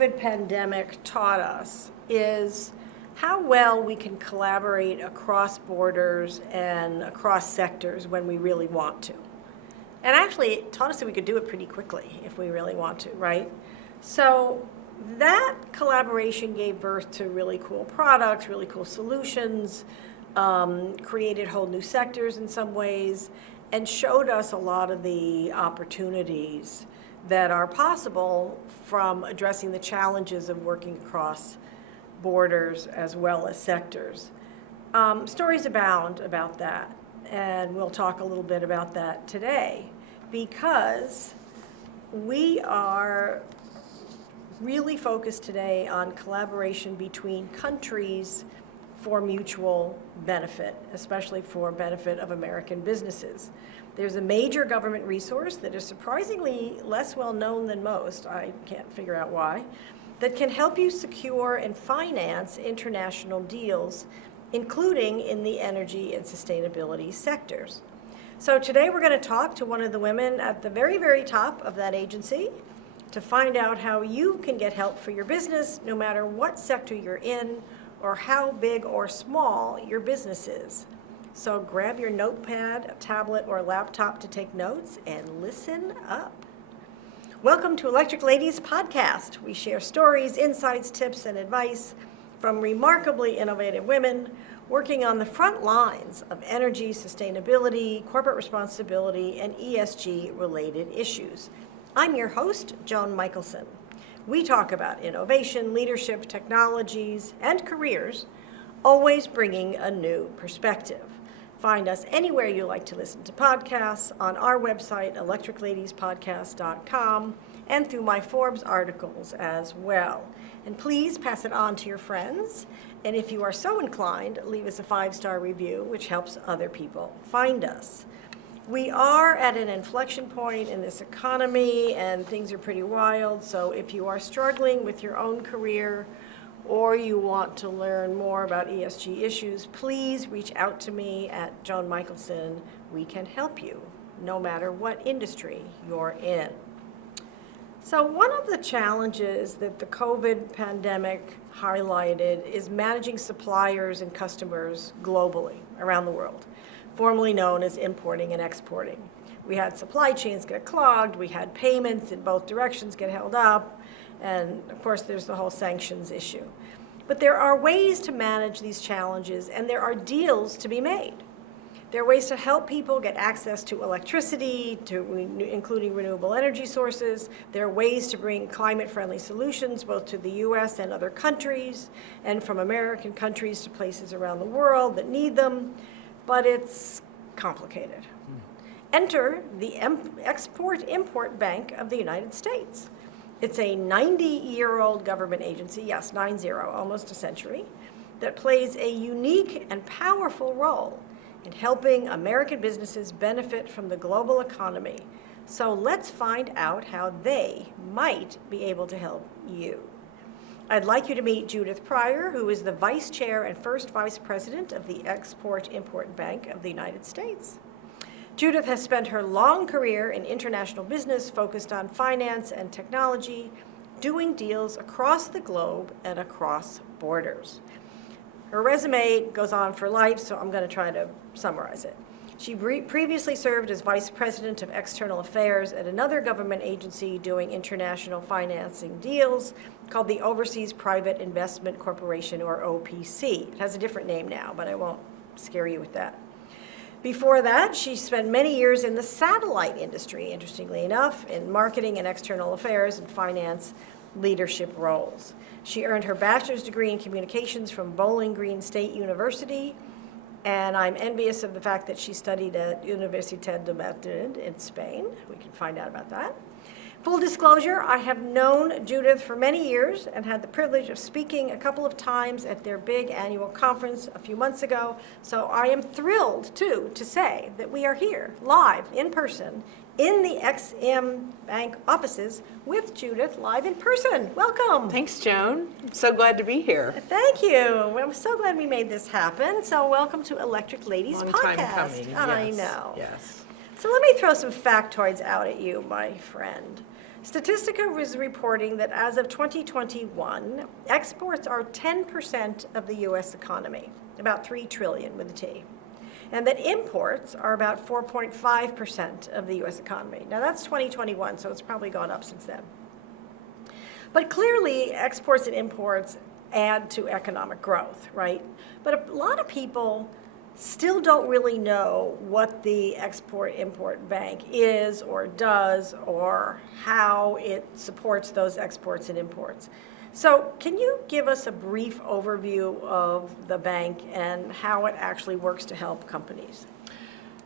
COVID pandemic taught us is how well we can collaborate across borders and across sectors when we really want to. And actually, it taught us that we could do it pretty quickly if we really want to, right? So that collaboration gave birth to really cool products, really cool solutions, created whole new sectors in some ways, and showed us a lot of the opportunities that are possible from addressing the challenges of working across borders as well as sectors. Stories abound about that, and we'll talk a little bit about that today because we are really focused today on collaboration between countries for mutual benefit, especially for benefit of American businesses. There's a major government resource that is surprisingly less well known than most, I can't figure out why, that can help you secure and finance international deals, including in the energy and sustainability sectors. So today we're going to talk to one of the women at the very, very top of that agency to find out how you can get help for your business, no matter what sector you're in or how big or small your business is. So grab your notepad, a tablet, or a laptop to take notes and listen up. Welcome to Electric Ladies Podcast. We share stories, insights, tips, and advice from remarkably innovative women working on the front lines of energy, sustainability, corporate responsibility, and ESG-related issues. I'm your host, Joan Michelson. We talk about innovation, leadership, technologies, and careers, always bringing a new perspective. Find us anywhere you like to listen to podcasts, on our website, electricladiespodcast.com, and through my Forbes articles as well. And please pass it on to your friends. And if you are so inclined, leave us a 5-star review, which helps other people find us. We are at an inflection point in this economy, and things are pretty wild. So if you are struggling with your own career, or you want to learn more about ESG issues, please reach out to me at Joan Michelson. We can help you, no matter what industry you're in. So one of the challenges that the COVID pandemic highlighted is managing suppliers and customers globally around the world, formerly known as importing and exporting. We had supply chains get clogged, we had payments in both directions get held up, and of course there's the whole sanctions issue. But there are ways to manage these challenges, and there are deals to be made. There are ways to help people get access to electricity, including renewable energy sources. There are ways to bring climate-friendly solutions both to the US and other countries, and from American countries to places around the world that need them, but it's complicated. Enter the Export-Import Bank of the United States. It's a 90-year-old government agency, yes, 90, almost a century, that plays a unique and powerful role in helping American businesses benefit from the global economy. So let's find out how they might be able to help you. I'd like you to meet Judith Pryor, who is the Vice Chair and First Vice President of the Export-Import Bank of the United States. Judith has spent her long career in international business focused on finance and technology, doing deals across the globe and across borders. Her resume goes on for life, so I'm going to try to summarize it. She previously served as Vice President of External Affairs at another government agency doing international financing deals called the Overseas Private Investment Corporation, or OPC. It has a different name now, but I won't scare you with that. Before that, she spent many years in the satellite industry, interestingly enough, in marketing and external affairs and finance leadership roles. She earned her bachelor's degree in communications from Bowling Green State University, and I'm envious of the fact that she studied at Universitat de Madrid in Spain. We can find out about that. Full disclosure, I have known Judith for many years and had the privilege of speaking a couple of times at their big annual conference a few months ago. So I am thrilled, too, to say that we are here, live, in person, in the EXIM Bank offices with Judith live in person. Welcome. Thanks, Joan. I'm so glad to be here. Thank you. I'm so glad we made this happen. So welcome to Electric Ladies Long Podcast. time coming. I Yes. know. Yes. So let me throw some factoids out at you, my friend. Statistica was reporting that as of 2021, exports are 10% of the U.S. economy, about 3 trillion with a T, and that imports are about 4.5% of the U.S. economy. Now that's 2021, so it's probably gone up since then. But clearly, exports and imports add to economic growth, right? But a lot of people still don't really know what the Export-Import Bank is or does or how it supports those exports and imports. So can you give us a brief overview of the bank and how it actually works to help companies?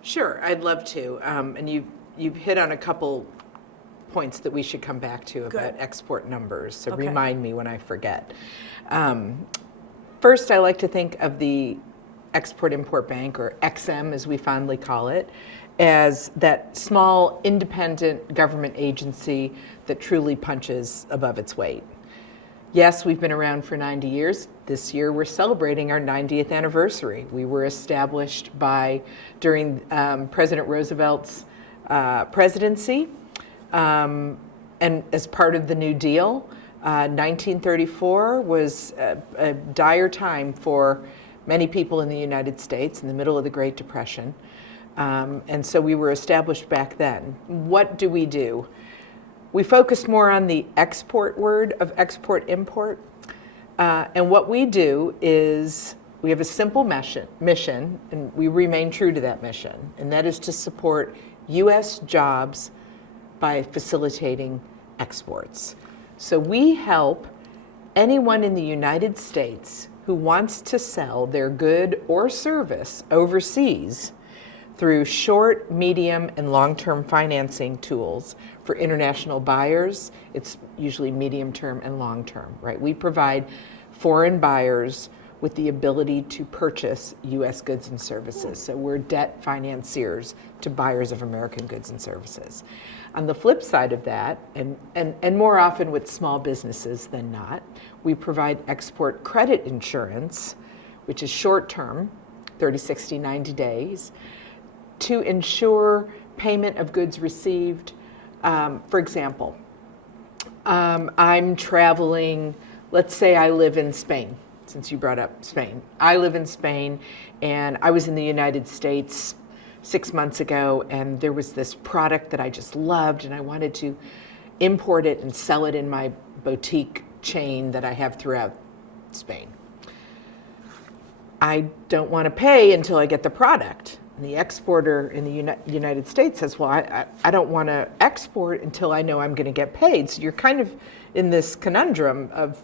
Sure, I'd love to. And you've hit on a couple points that we should come back to about export numbers, so Okay. remind me when I forget. First, I like to think of the Export-Import Bank, or XM as we fondly call it, as that small independent government agency that truly punches above its weight. Yes, we've been around for 90 years. This year we're celebrating our 90th anniversary. We were established during President Roosevelt's presidency, and as part of the New Deal. 1934 was a dire time for many people in the United States in the middle of the Great Depression. And so we were established back then. What do? We focus more on the export word of export-import. And what we do is we have a simple mission, and we remain true to that mission, and that is to support U.S. jobs by facilitating exports. So we help anyone in the United States who wants to sell their good or service overseas through short, medium, and long-term financing tools for international buyers. It's usually medium-term and long-term, right? We provide foreign buyers with the ability to purchase U.S. goods and services. So we're debt financiers to buyers of American goods and services. On the flip side of that, and more often with small businesses than not, we provide export credit insurance, which is short-term, 30, 60, 90 days, to ensure payment of goods received. For example, I'm traveling, let's say I live in Spain, since you brought up Spain. I live in Spain, and I was in the United States 6 months ago, and there was this product that I just loved, and I wanted to import it and sell it in my boutique chain that I have throughout Spain. I don't want to pay until I get the product. And the exporter in the United States says, well, I don't want to export until I know I'm going to get paid. So you're kind of in this conundrum of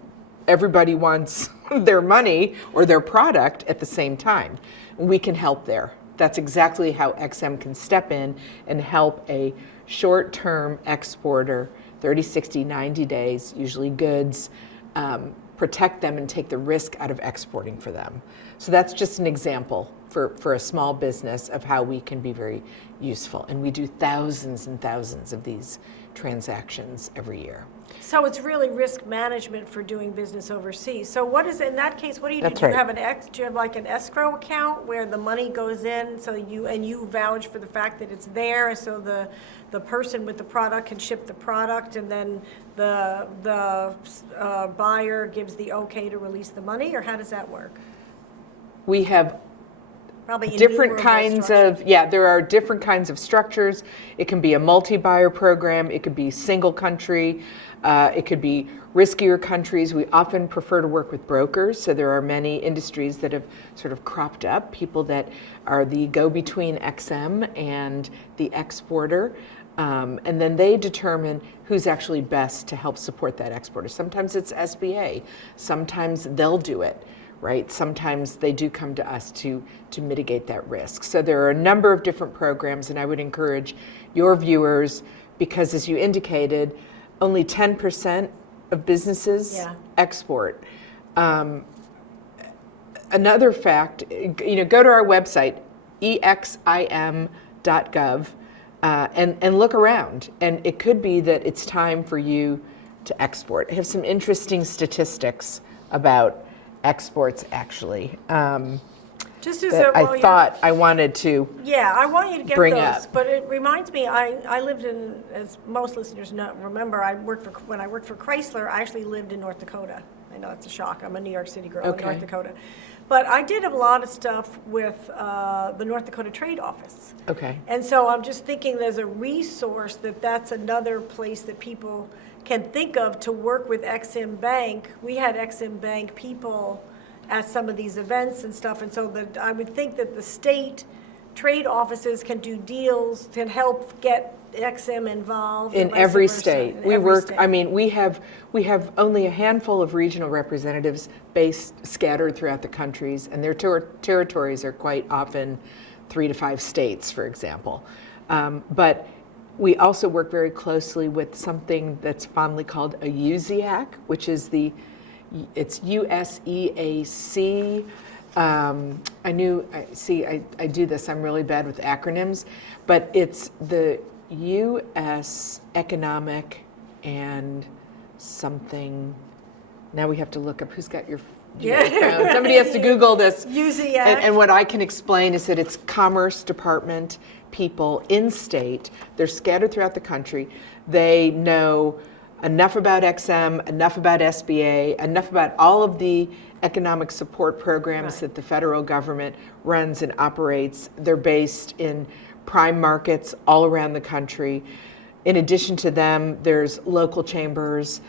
everybody wants their money or their product at the same time. And we can help there. That's exactly how XM can step in and help a short-term exporter, 30, 60, 90 days, usually goods, protect them and take the risk out of exporting for them. So that's just an example for a small business of how we can be very useful. And we do thousands and thousands of these transactions every year. So it's really risk management for doing business overseas. So what is, in that case, what do you do? That's Do you right. have do you have like an escrow account where the money goes in, so you vouch for the fact that it's there, so the person with the product can ship the product, and then the buyer gives the okay to release the money, or how does that work? We have Probably different innumerable kinds structures. there are different kinds of structures. It can be a multi-buyer program. It could be single country. It could be riskier countries. We often prefer to work with brokers. So there are many industries that have sort of cropped up, people that are the go-between XM and the exporter. And then they determine who's actually best to help support that exporter. Sometimes it's SBA. Sometimes they'll do it. Right? Sometimes they do come to us to mitigate that risk. So there are a number of different programs, and I would encourage your viewers, because as you indicated, only 10% of businesses export. Another fact, go to our website, exim.gov, and look around. And it could be that it's time for you to export. I have some interesting statistics about exports, actually. Just as that a, well, I thought I wanted to. yeah, I want you to get bring those. up. But it reminds me, I lived in, as most listeners remember, when I worked for Chrysler, I actually lived in North Dakota. I know it's a shock. I'm a New York City girl in North Dakota. But I did a lot of stuff with the North Dakota Trade Office. Okay. And so I'm just thinking there's a resource that's another place that people can think of to work with Ex-Im Bank. We had Ex-Im Bank people at some of these events and stuff, and so I would think that the state trade offices can do deals, can help get Ex-Im involved. In every state. We work, I mean, we have only a handful of regional representatives scattered throughout the countries, and their territories are quite often 3 to 5 states, for example. But we also work very closely with something that's fondly called a USEAC, which is it's USEAC. I do this, I'm really bad with acronyms, but it's the U.S. Economic and something. Now we have to look up who's got your phone. Somebody has to Google this. USEAC. And what I can explain is that it's Commerce Department people in state. They're scattered throughout the country. They know enough about XM, enough about SBA, enough about all of the economic support programs that the federal government runs and operates. They're based in prime markets all around the country. In addition to them, there's local chambers.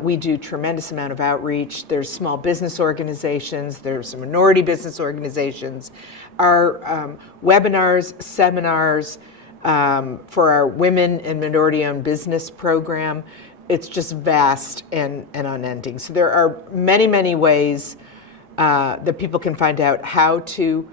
We do tremendous amount of outreach. There's small business organizations. There's minority business organizations. Our webinars, seminars for our Women and Minority-Owned Business program, it's just vast and unending. So there are many, many ways that people can find out how to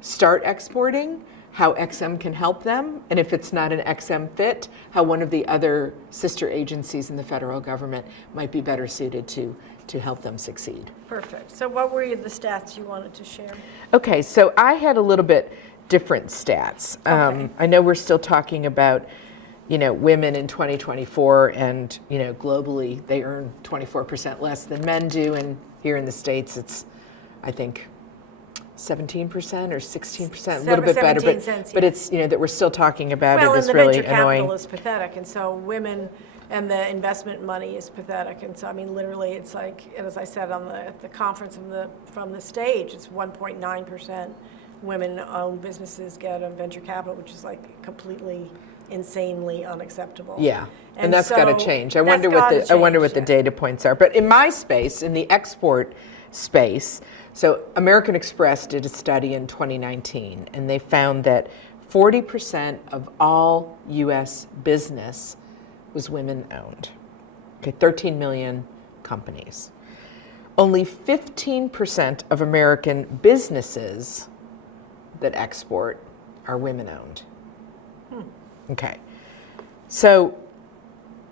start exporting, how XM can help them, and if it's not an XM fit, how one of the other sister agencies in the federal government might be better suited to help them succeed. Perfect. So what were the stats you wanted to share? Okay, so I had a little bit different stats. Okay. I know we're still talking about women in 2024, and globally they earn 24% less than men do, and here in the States it's, I think, 17% or 16%, a little bit better, but it's that we're still talking about it is really venture annoying. capital is pathetic, and so women and the investment money is pathetic, and so I mean literally it's like, as I said at the conference from the stage, it's 1.9% women-owned businesses get a venture capital, which is like completely insanely unacceptable. Yeah, and that's got to change. I wonder what the data points are. But in my space, in the export space, so American Express did a study in 2019, and they found that 40% of all U.S. business was women-owned. Okay, 13 million companies. Only 15% of American businesses that export are women-owned. Okay, so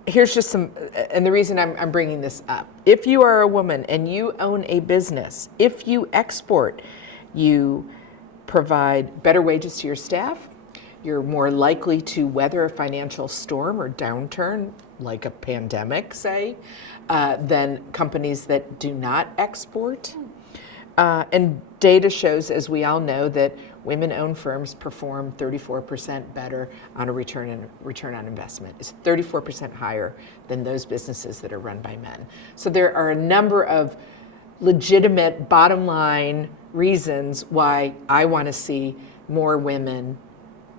here's just some, and the reason I'm bringing this up. If you are a woman and you own a business, if you export, you provide better wages to your staff, you're more likely to weather a financial storm or downturn, like a pandemic, say, than companies that do not export. And data shows, as we all know, that women-owned firms perform 34% better on a return on investment. It's 34% higher than those businesses that are run by men. So there are a number of legitimate bottom line reasons why I want to see more women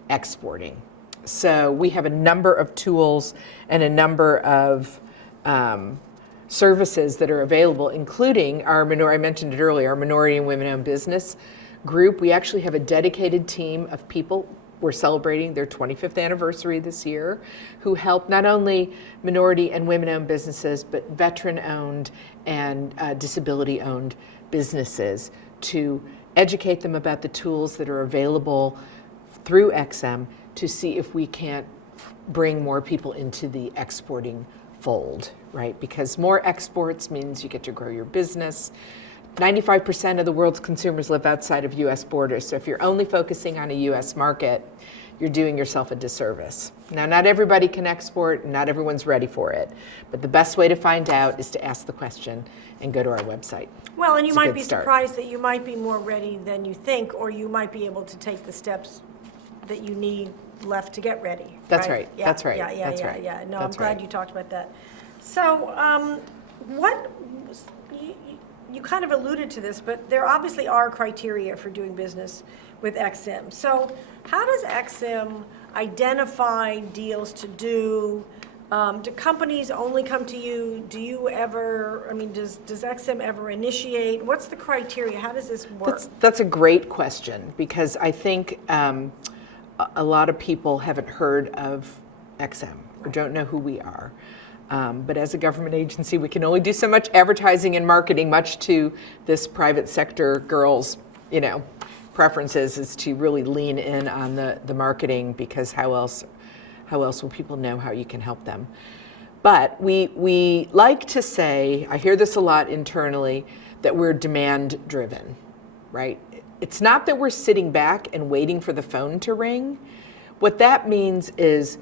exporting. So we have a number of tools and a number of services that are available, including I mentioned it earlier, our Minority and Women-Owned Business group. We actually have a dedicated team of people. We're celebrating their 25th anniversary this year, who help not only minority and women-owned businesses, but veteran-owned and disability-owned businesses to educate them about the tools that are available through XM to see if we can't bring more people into the exporting fold, right? Because more exports means you get to grow your business. 95% of the world's consumers live outside of U.S. borders. So if you're only focusing on a U.S. market, you're doing yourself a disservice. Now, not everybody can export, and not everyone's ready for it, but the best way to find out is to ask the question and go to our website. Well, and you It's a might good be start. surprised that you might be more ready than you think, or you might be able to take the steps that you need left to get ready. That's right. Yeah, That's right. Yeah, That's yeah, right. yeah. No, I'm That's glad right. you talked about that. So, you kind of alluded to this, but there obviously are criteria for doing business with XM. So how does XM identify deals to do? Do companies only come to you? Do you ever, I mean, does XM ever initiate? What's the criteria? How does this work? That's a great question, because I think a lot of people haven't heard of XM or don't know who we are. But as a government agency, we can only do so much advertising and marketing, much to this private sector girls, preferences, is to really lean in on the marketing, because how else will people know how you can help them? But we like to say, I hear this a lot internally, that we're demand driven, right? It's not that we're sitting back and waiting for the phone to ring. What that means is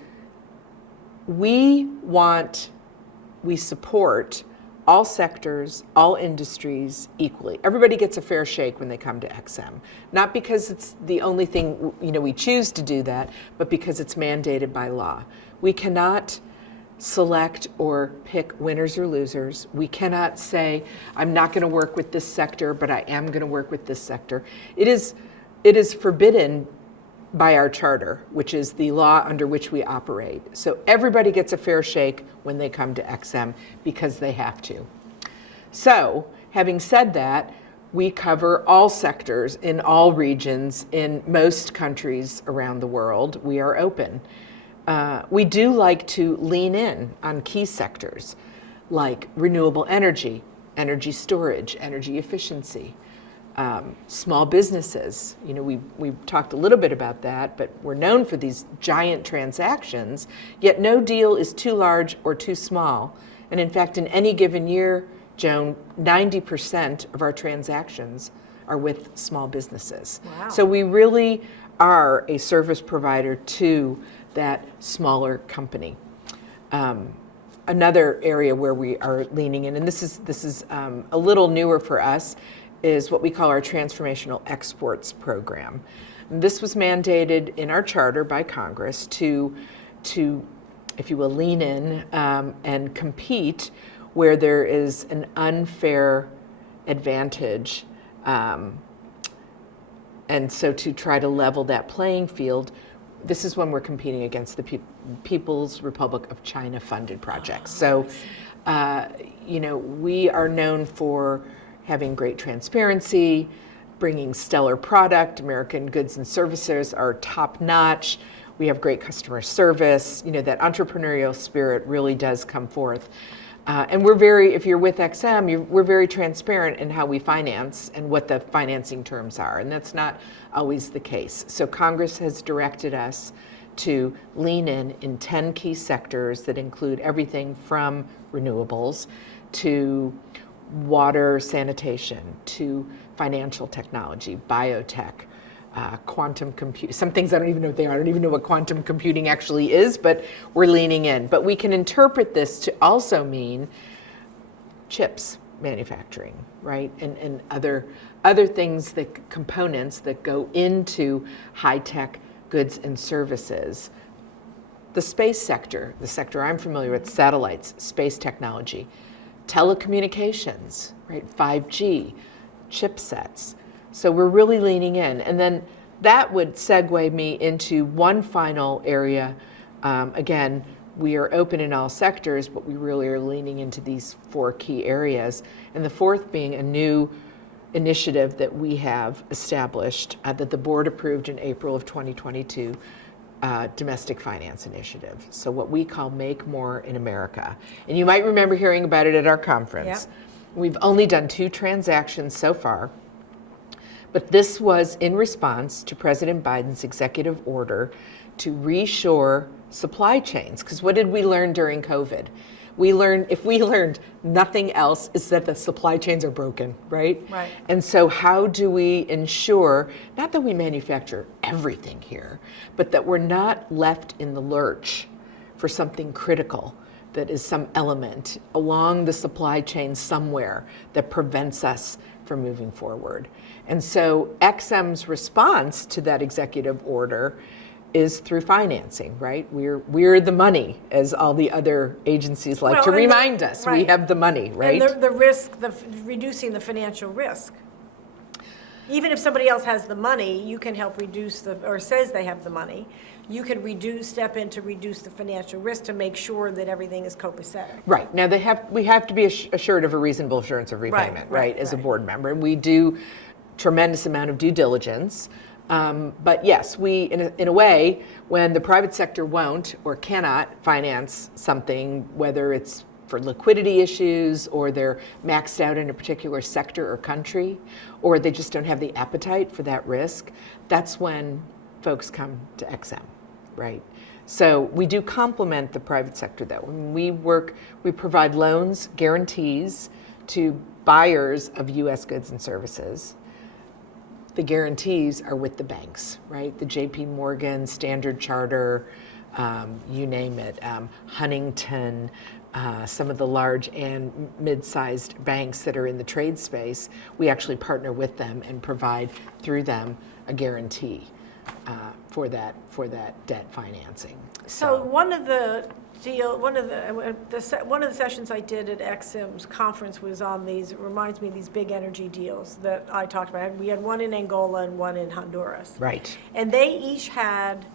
we support all sectors, all industries equally. Everybody gets a fair shake when they come to XM. Not because it's the only thing, we choose to do that, but because it's mandated by law. We cannot select or pick winners or losers. We cannot say, I'm not going to work with this sector, but I am going to work with this sector. It is forbidden by our charter, which is the law under which we operate. So everybody gets a fair shake when they come to XM, because they have to. So, having said that, we cover all sectors in all regions in most countries around the world. We are open. We do like to lean in on key sectors like renewable energy, energy storage, energy efficiency. Small businesses, we've talked a little bit about that, but we're known for these giant transactions, yet no deal is too large or too small. And in fact, in any given year, Joan, 90% of our transactions are with small businesses. Wow. So we really are a service provider to that smaller company. Another area where we are leaning in, and this is a little newer for us, is what we call our Transformational Exports Program. And this was mandated in our charter by Congress to, if you will, lean in and compete where there is an unfair advantage. And so to try to level that playing field, this is when we're competing against the People's Republic of China funded projects. So, we are known for having great transparency, bringing stellar product. American goods and services are top notch. We have great customer service. That entrepreneurial spirit really does come forth. And if you're with XM, we're very transparent in how we finance and what the financing terms are. And that's not always the case. So Congress has directed us to lean in 10 key sectors that include everything from renewables to water sanitation, to financial technology, biotech, quantum computing. Some things I don't even know what they are. I don't even know what quantum computing actually is, but we're leaning in. But we can interpret this to also mean chips manufacturing, right? And other things, components that go into high-tech goods and services. The space sector, the sector I'm familiar with, satellites, space technology, telecommunications, right? 5G, chipsets. So we're really leaning in. And then that would segue me into one final area. Again, we are open in all sectors, but we really are leaning into these 4 key areas. And the fourth being a new initiative that we have established that the board approved in April of 2022, domestic finance initiative. So what we call Make More in America. And you might remember hearing about it at our conference. Yep. We've only done 2 transactions so far, but this was in response to President Biden's executive order to reshore supply chains. Because what did we learn during COVID? If we learned nothing else, is that the supply chains are broken, right? Right. And so how do we ensure, not that we manufacture everything here, but that we're not left in the lurch for something critical that is some element along the supply chain somewhere that prevents us from moving forward. And so XM's response to that executive order is through financing, right? We're the money, as all the other agencies like to remind us. Right. We have the money, right? And the risk, reducing the financial risk. Even if somebody else has the money, you can help reduce or says they have the money, you can step in to reduce the financial risk to make sure that everything is copacetic. Right. Now we have to be assured of a reasonable assurance of repayment, right, as a board member. And we do tremendous amount of due diligence. But yes, we, in a way, when the private sector won't or cannot finance something, whether it's for liquidity issues or they're maxed out in a particular sector or country, or they just don't have the appetite for that risk, that's when folks come to XM, right? So we do complement the private sector though. When we provide loans, guarantees to buyers of US goods and services. The guarantees are with the banks, right? The JP Morgan, Standard Chartered, you name it, Huntington, some of the large and mid-sized banks that are in the trade space, we actually partner with them and provide through them a guarantee for that debt financing. So one of the sessions I did at XM's conference was on these, it reminds me of these big energy deals that I talked about. We had one in Angola and one in Honduras. Right. And they each had,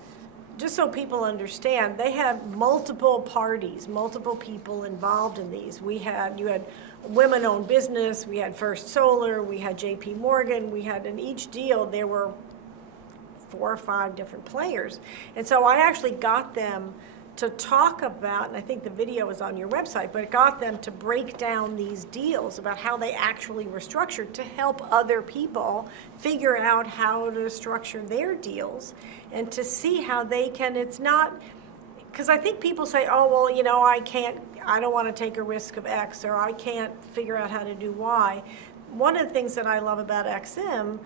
just so people understand, they had multiple parties, multiple people involved in these. You had women-owned business, we had First Solar, we had JP Morgan, in each deal there were 4 or 5 different players. And so I actually got them to talk about, and I think the video is on your website, but it got them to break down these deals about how they actually were structured to help other people figure out how to structure their deals and to see how they can, it's not, because I think people say, oh, well, I don't want to take a risk of X, or I can't figure out how to do Y. One of the things that I love about XM,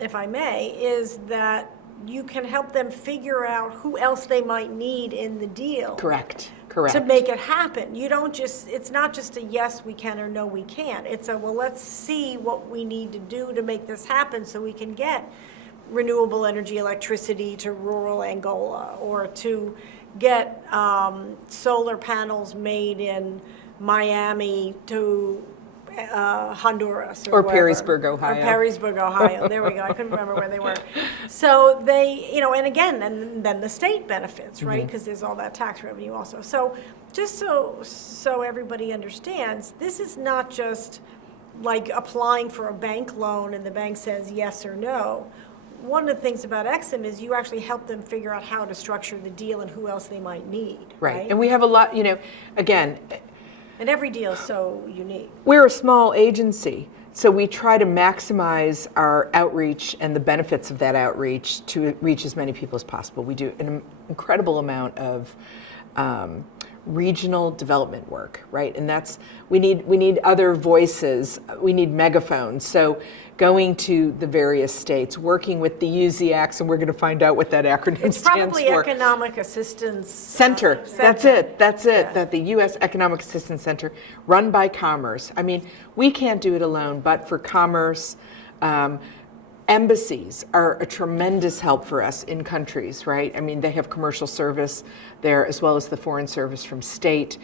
if I may, is that you can help them figure out who else they might need in the deal. Correct. To make it happen. It's not just a yes, we can, or no, we can't. It's a, well, let's see what we need to do to make this happen so we can get renewable energy electricity to rural Angola, or to get solar panels made in Miami to Honduras or wherever. Perrysburg, Ohio. Or Perrysburg, Ohio. There we go. I couldn't remember where they were. So they, and again, and then the state benefits, right? Because there's all that tax revenue also. So just so everybody understands, this is not just like applying for a bank loan and the bank says yes or no. One of the things about XM is you actually help them figure out how to structure the deal and who else they might need. Right. And we have a lot, again, and every deal is so unique. We're a small agency, so we try to maximize our outreach and the benefits of that outreach to reach as many people as possible. We do an incredible amount of regional development work, right? And that's, we need other voices, we need megaphones. So going to the various states, working with the UZACs, and we're going to find out what that acronym stands for. It's probably Economic Assistance Center. That's it. Yeah. That the U.S. Economic Assistance Center, run by Commerce. I mean, we can't do it alone, but for Commerce, embassies are a tremendous help for us in countries, right? I mean, they have commercial service there as well as the foreign service from state.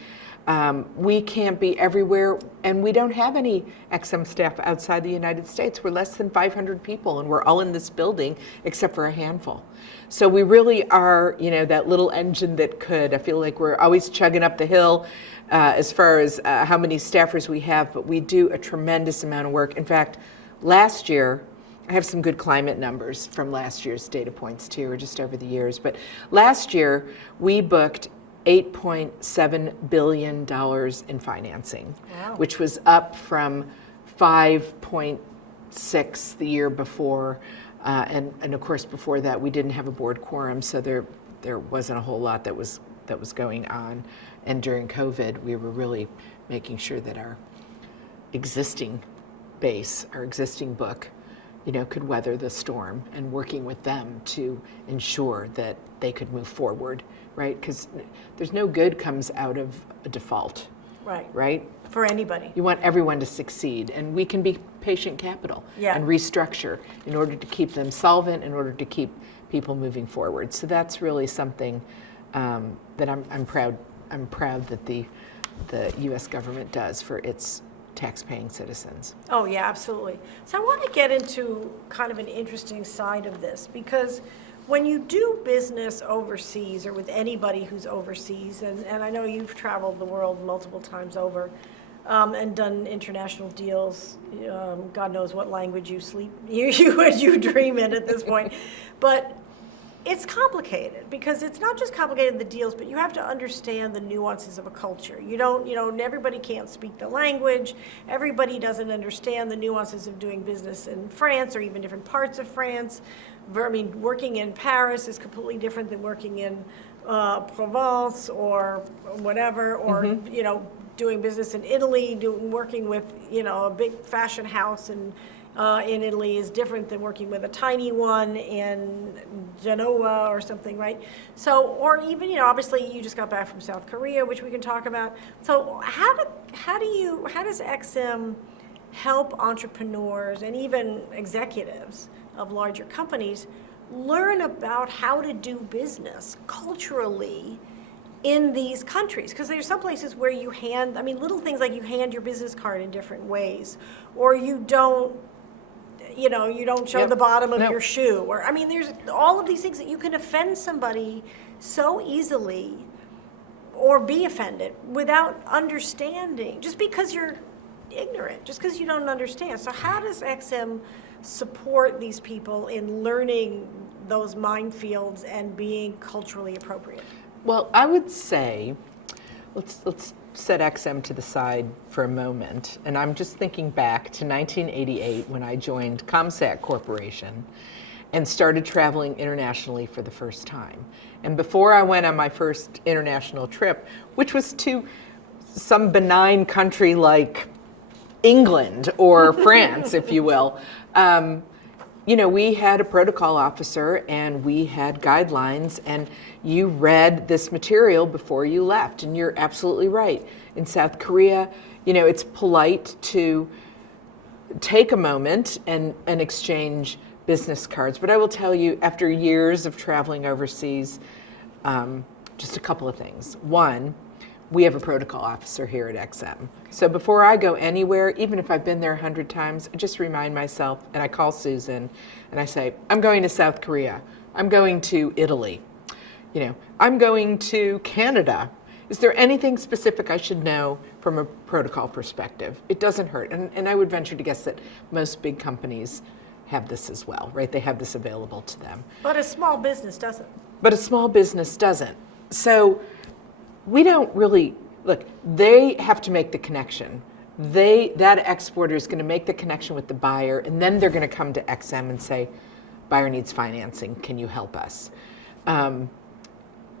We can't be everywhere, and we don't have any XM staff outside the United States. We're less than 500 people, and we're all in this building except for a handful. So we really are, that little engine that could. I feel like we're always chugging up the hill as far as how many staffers we have, but we do a tremendous amount of work. In fact, last year, I have some good climate numbers from last year's data points too, or just over the years, but last year we booked $8.7 billion in financing, wow, which was up from 5.6 the year before. And of course, before that, we didn't have a board quorum, so there wasn't a whole lot that was going on. And during COVID, we were really making sure that our existing base, our existing book, could weather the storm, and working with them to ensure that they could move forward, right? Because there's no good comes out of a default, right? For anybody. You want everyone to succeed, and we can be patient capital and restructure in order to keep them solvent, in order to keep people moving forward. So that's really something that I'm proud that the U.S. government does for its tax-paying citizens. Oh, yeah, absolutely. So I want to get into kind of an interesting side of this, because when you do business overseas, or with anybody who's overseas, and I know you've traveled the world multiple times over, and done international deals, God knows what language you dream in at this point, but it's complicated, because it's not just complicated the deals, but you have to understand the nuances of a culture. Everybody can't speak the language. Everybody doesn't understand the nuances of doing business in France, or even different parts of France. Working in Paris is completely different than working in Provence or whatever, or doing business in Italy, working with a big fashion house in Italy is different than working with a tiny one in Genoa or something, right? So, or even, obviously you just got back from South Korea, which we can talk about. So how does XM help entrepreneurs and even executives of larger companies learn about how to do business culturally in these countries? Because there's some places where you little things like you hand your business card in different ways, or you don't show the bottom of your shoe, or there's all of these things that you can offend somebody so easily, or be offended without understanding, just because you're ignorant, just because you don't understand. So how does XM support these people in learning those minefields and being culturally appropriate? Well, I would say, let's set XM to the side for a moment, and I'm just thinking back to 1988 when I joined Comsat Corporation and started traveling internationally for the first time. And before I went on my first international trip, which was to some benign country like England or France, if you will, we had a protocol officer and we had guidelines, and you read this material before you left. And you're absolutely right. In South Korea, it's polite to take a moment and exchange business cards. But I will tell you, after years of traveling overseas, just a couple of things. One, we have a protocol officer here at XM. So before I go anywhere, even if I've been there 100 times, I just remind myself, and I call Susan, and I say, I'm going to South Korea. I'm going to Italy. I'm going to Canada. Is there anything specific I should know from a protocol perspective? It doesn't hurt. And I would venture to guess that most big companies have this as well, right? They have this available to them. But a small business doesn't. So we don't really, look, they have to make the connection. That exporter is going to make the connection with the buyer, and then they're going to come to XM and say, buyer needs financing, can you help us?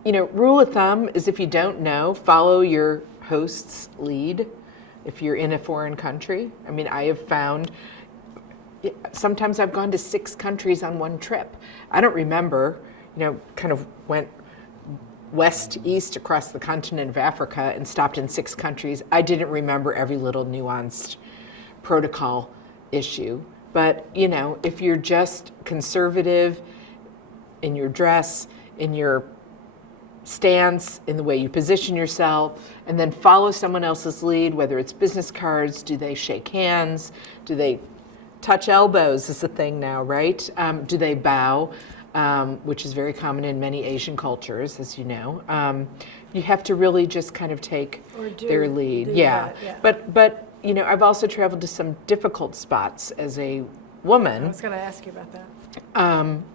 Rule of thumb is, if you don't know, follow your host's lead if you're in a foreign country. I have found, sometimes I've gone to 6 countries on one trip. I don't remember, kind of went west, east across the continent of Africa and stopped in 6 countries. I didn't remember every little nuanced protocol issue. But, if you're just conservative in your dress, in your stance, in the way you position yourself, and then follow someone else's lead, whether it's business cards, do they shake hands? Do they touch elbows is a thing now, right? Do they bow? Which is very common in many Asian cultures, as you know. You have to really just kind of take their lead. Yeah. But I've also traveled to some difficult spots as a woman. I was going to ask you about that.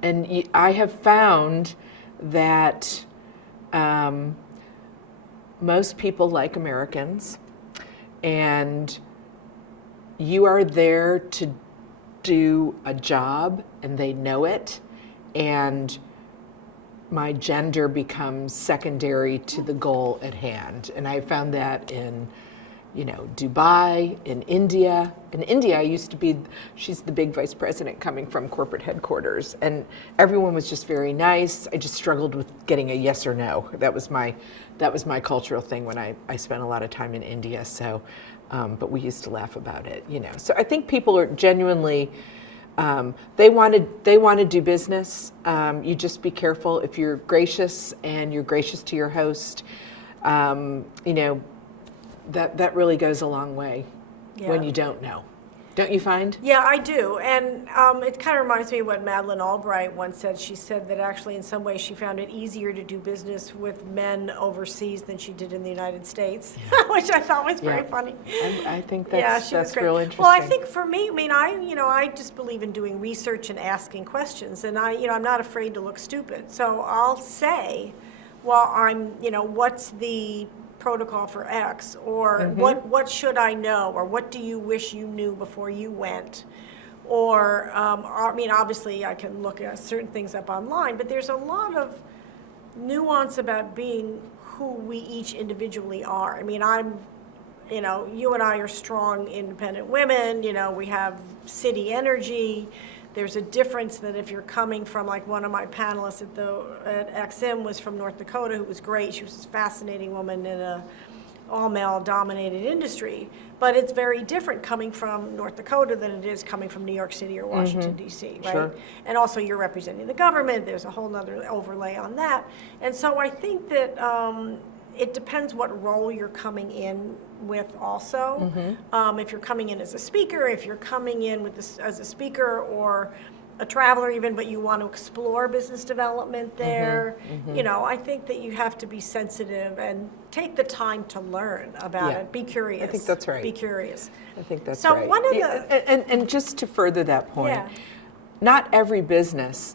And I have found that most people like Americans, and you are there to do a job, and they know it. And my gender becomes secondary to the goal at hand. And I found that in, Dubai, in India. In India, she's the big vice president coming from corporate headquarters. And everyone was just very nice. I just struggled with getting a yes or no. That was my cultural thing when I spent a lot of time in India. So, but we used to laugh about it, So I think people are genuinely, they want to do business. You just be careful if you're gracious and you're gracious to your host. That really goes a long way when you don't know. Don't you find? Yeah, I do. And it kind of reminds me of what Madeleine Albright once said. She said that actually in some ways she found it easier to do business with men overseas than she did in the United States, which I thought was very funny. I think that's real interesting. Well, I think for me, I just believe in doing research and asking questions. And I'm not afraid to look stupid. So I'll say, what's the protocol for X, or what should I know, or what do you wish you knew before you went, or obviously I can look at certain things up online, but there's a lot of nuance about being who we each individually are. You and I are strong, independent women. We have city energy. There's a difference that if you're coming from, like one of my panelists at XM was from North Dakota, who was great. She was a fascinating woman in a all-male dominated industry. But it's very different coming from North Dakota than it is coming from New York City or Washington, D.C., right? Sure. And also you're representing the government. There's a whole nother overlay on that. And so I think that it depends what role you're coming in with also. If you're coming in as a speaker, if you're coming in as a speaker or a traveler even, but you want to explore business development there, I think that you have to be sensitive and take the time to learn about it. Be curious. I think that's right. Be curious. I think that's so right. One of the and just to further that point, not every business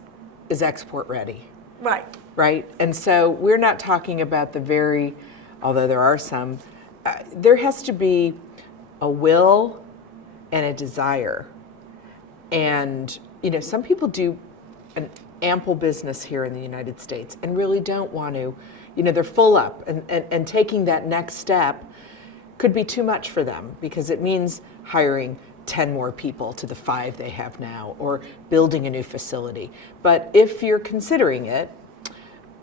is export ready. Right? And so we're not talking about although there are some, there has to be a will and a desire. And, some people do an ample business here in the United States and really don't want to, they're full up, and taking that next step could be too much for them because it means hiring 10 more people to the 5 they have now or building a new facility. But if you're considering it,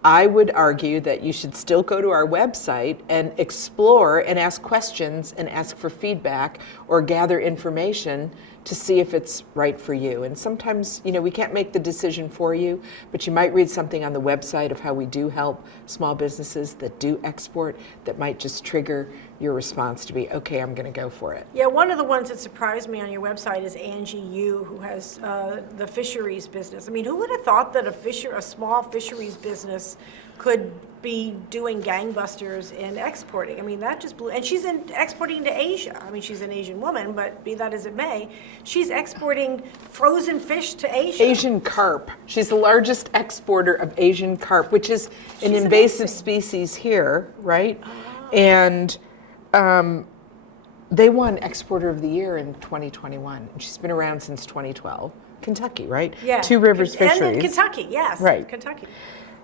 I would argue that you should still go to our website and explore and ask questions and ask for feedback or gather information to see if it's right for you. And sometimes, we can't make the decision for you, but you might read something on the website of how we do help small businesses that do export that might just trigger your response to be, okay, I'm going to go for it. Yeah, one of the ones that surprised me on your website is Angie Yu, who has the fisheries business. Who would have thought that a small fisheries business could be doing gangbusters in exporting? That just blew. And she's exporting to Asia. She's an Asian woman, but be that as it may, she's exporting frozen fish to Asia. Asian carp. She's the largest exporter of Asian carp, which is an invasive species here, right? Oh. And they won Exporter of the Year in 2021. And she's been around since 2012. Kentucky, right? Yeah. Two Rivers Fisheries. And in Kentucky, yes. Right. Kentucky.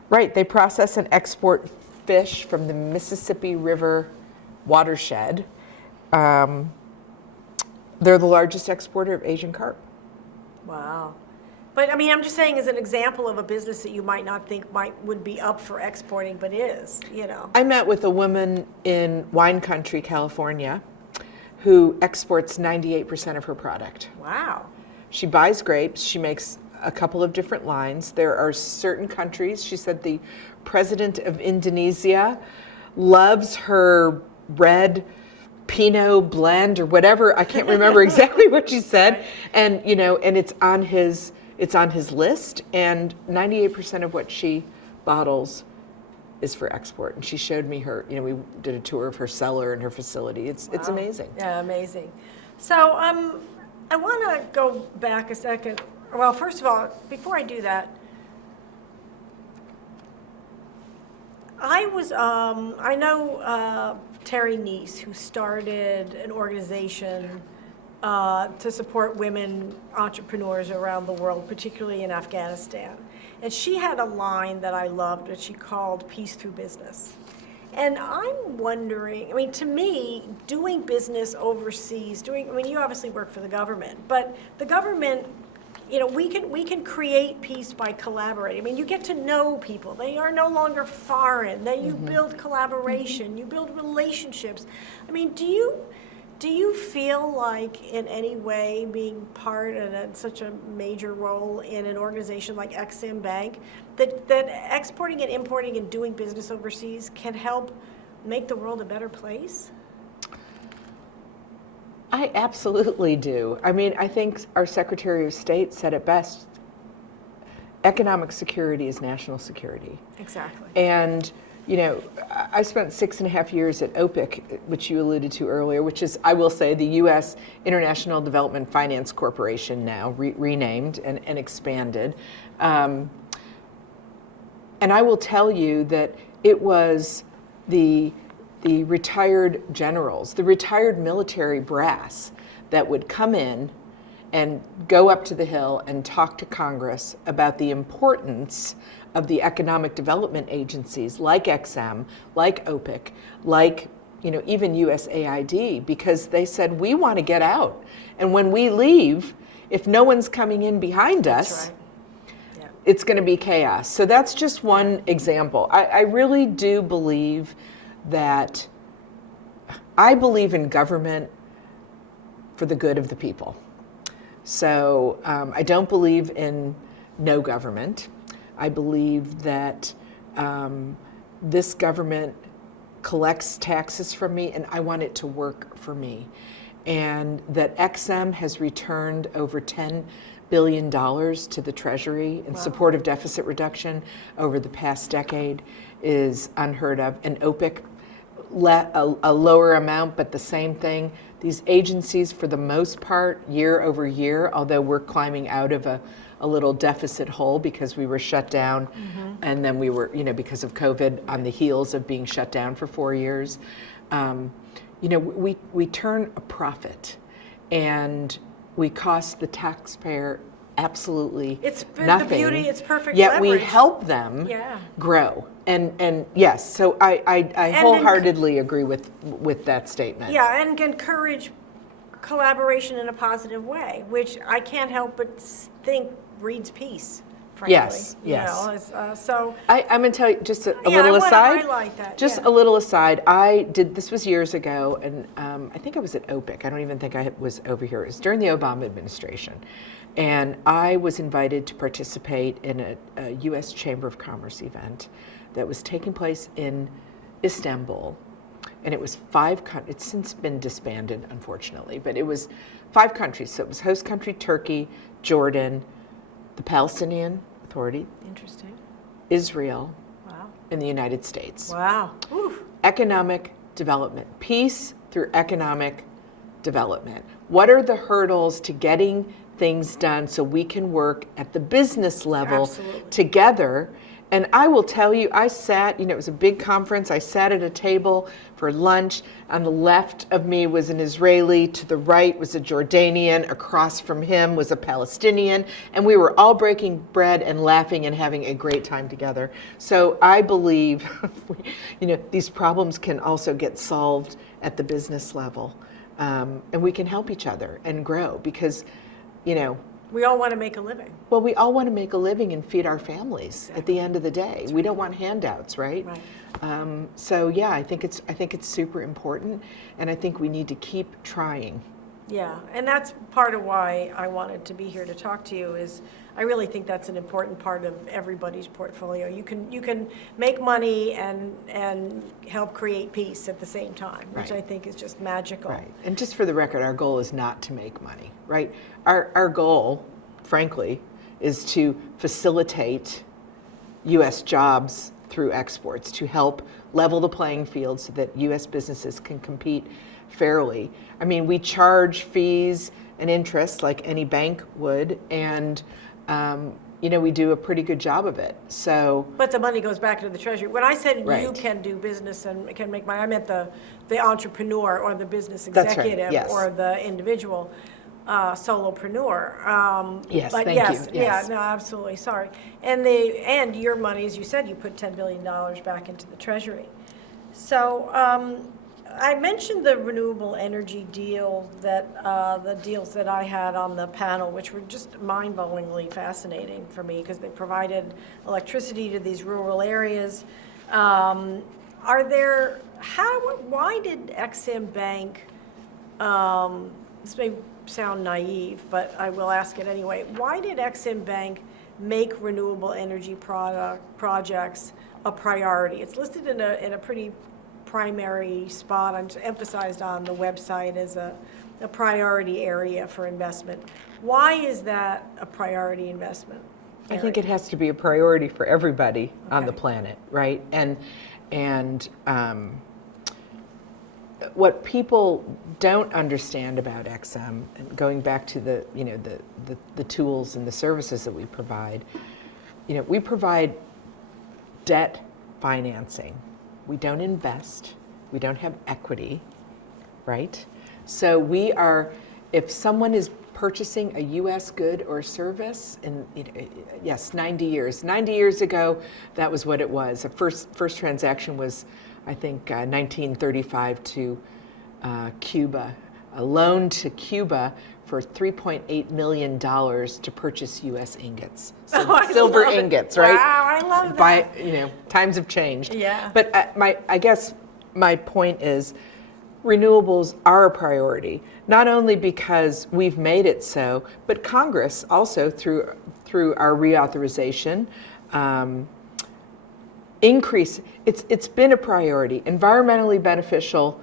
Right. They process and export fish from the Mississippi River watershed. They're the largest exporter of Asian carp. Wow. But I'm just saying as an example of a business that you might not think would be up for exporting, but is, I met with a woman in wine country, California, who exports 98% of her product. Wow. She buys grapes. She makes a couple of different lines. There are certain countries, she said the president of Indonesia loves her red Pinot blend or whatever. I can't remember exactly what she said. And, and it's on his list, and 98% of what she bottles is for export. And she showed me her, we did a tour of her cellar and her facility. It's amazing. Yeah, amazing. So I want to go back a second. Well, first of all, before I do that, I know Terry Neese, who started an organization to support women entrepreneurs around the world, particularly in Afghanistan. And she had a line that I loved that she called peace through business. And I'm wondering, I mean, to me, doing business overseas, you obviously work for the government, but the government, we can create peace by collaborating. I mean, you get to know people. They are no longer foreign. Then you build collaboration, you build relationships. I mean, do you feel like in any way being part of such a major role in an organization like Exim Bank, that exporting and importing and doing business overseas can help make the world a better place? I absolutely do. I mean, I think our Secretary of State said it best. Economic security is national security. Exactly. And I spent 6.5 years at OPIC, which you alluded to earlier, which is, I will say, the U.S. International Development Finance Corporation now, renamed and expanded. And I will tell you that it was the retired generals, the retired military brass that would come in and go up to the Hill and talk to Congress about the importance of the economic development agencies like XM, like OPIC, like even USAID, because they said, we want to get out. And when we leave, if no one's coming in behind us, That's right. Yeah. It's going to be chaos. So that's just one example. I really do believe that I believe in government for the good of the people. So I don't believe in no government. I believe that this government collects taxes from me and I want it to work for me. And that XM has returned over $10 billion to the Treasury in support of deficit reduction over the past decade is unheard of. And OPIC, a lower amount, but the same thing. These agencies, for the most part, year over year, although we're climbing out of a little deficit hole because we were shut down, and then we were, because of COVID, on the heels of being shut down for 4 years. We turn a profit, and we cost the taxpayer absolutely It's nothing. the beauty, it's perfect Yet leverage. we help them grow. And yes, so I wholeheartedly agree with that statement. Yeah, and encourage collaboration in a positive way, which I can't help but think breeds peace, frankly. Yes, yes. So I'm going to tell you just a I little wanna aside. highlight that, Just yeah. a little aside. This was years ago, and I think I was at OPIC. I don't even think I was over here. It was during the Obama administration. And I was invited to participate in a U.S. Chamber of Commerce event that was taking place in Istanbul. And it was it's since been disbanded, unfortunately, but it was 5 countries. So it was host country Turkey, Jordan, the Palestinian Authority, interesting. Israel, Wow. and the United States. Wow. Ooh. Economic development, peace through economic development. What are the hurdles to getting things done so we can work at the business level Absolutely. together? And I will tell you, I sat, it was a big conference. I sat at a table for lunch. On the left of me was an Israeli. To the right was a Jordanian. Across from him was a Palestinian. And we were all breaking bread and laughing and having a great time together. So I believe, these problems can also get solved at the business level. And we can help each other and grow because, We all want to make a living. well, we all want to make a living and feed our families at the end of the day. We don't want handouts, right? Right. So yeah, I think it's super important, and I think we need to keep trying. Yeah, and that's part of why I wanted to be here to talk to you is I really think that's an important part of everybody's portfolio. You can make money and help create peace at the same time, which Right. I think is just magical. Right. And just for the record, our goal is not to make money, right? Our goal, frankly, is to facilitate U.S. jobs through exports, to help level the playing field so that U.S. businesses can compete fairly. I mean, we charge fees and interest like any bank would, and we do a pretty good job of it. So, But the money goes back into the treasury. When I said you Right. can do business and can make money, I meant the entrepreneur or the business That's right, executive yes. or the individual solopreneur. Yes, But thank yes, you, yes. yeah, no, absolutely, sorry. And your money, as you said, you put $10 billion back into the treasury. So I mentioned the renewable energy deal the deals that I had on the panel, which were just mind-blowingly fascinating for me because they provided electricity to these rural areas. Why did Exim Bank, this may sound naive, but I will ask it anyway, why did Exim Bank make renewable energy projects a priority? It's listed in a pretty primary spot, I'm emphasized on the website as a priority area for investment. Why is that a priority investment I area? think it has to be a priority for everybody on the Okay. planet, right? And what people don't understand about XM, and going back to the tools and the services that we provide, we provide debt financing. We don't invest. We don't have equity, right? So we are, if someone is purchasing a U.S. good or service, and yes, 90 years. 90 years ago, that was what it was. The first transaction was, I think, 1935 to Cuba, a loan to Cuba for $3.8 million to purchase U.S. ingots, silver love it. ingots, right? Wow, I love that. Times have changed. Yeah. But I guess my point is, renewables are a priority, not only because we've made it so, but Congress also through our reauthorization increase. It's been a priority. Environmentally beneficial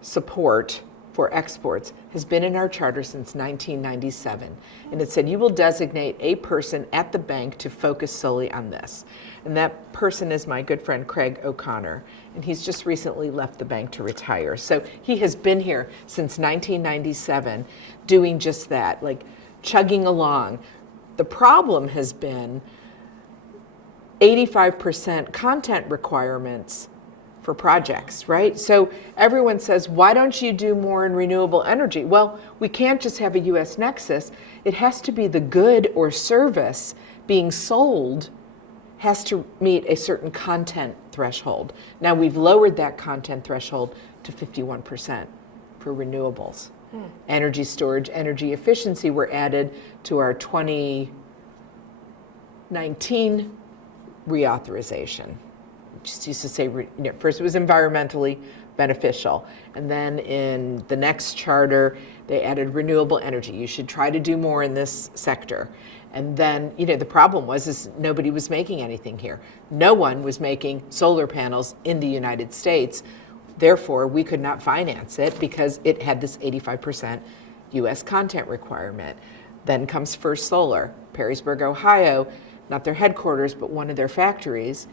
support for exports has been in our charter since 1997. And it said you will designate a person at the bank to focus solely on this. And that person is my good friend Craig O'Connor. And he's just recently left the bank to retire. So he has been here since 1997 doing just that, like chugging along. The problem has been 85% content requirements for projects, right? So everyone says, why don't you do more in renewable energy? Well, we can't just have a US nexus. It has to be the good or service being sold has to meet a certain content threshold. Now we've lowered that content threshold to 51% for renewables. Energy storage, energy efficiency were added to our 2019 reauthorization. Just used to say, first it was environmentally beneficial, and then in the next charter they added renewable energy. You should try to do more in this sector. And then, the problem was nobody was making anything here. No one was making solar panels in the United States. Therefore, we could not finance it because it had this 85% US content requirement. Then comes First Solar, Perrysburg, Ohio, not their headquarters, but one of their factories.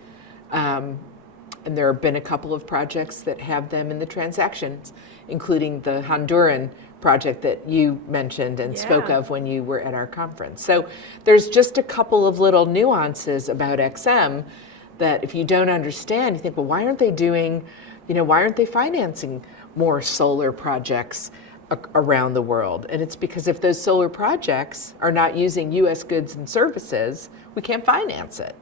And there have been a couple of projects that have them in the transactions, including the Honduran project that you mentioned and spoke of when you were at our conference. So there's just a couple of little nuances about XM that if you don't understand, you think, well, why aren't they financing more solar projects around the world? And it's because if those solar projects are not using US goods and services, we can't finance it.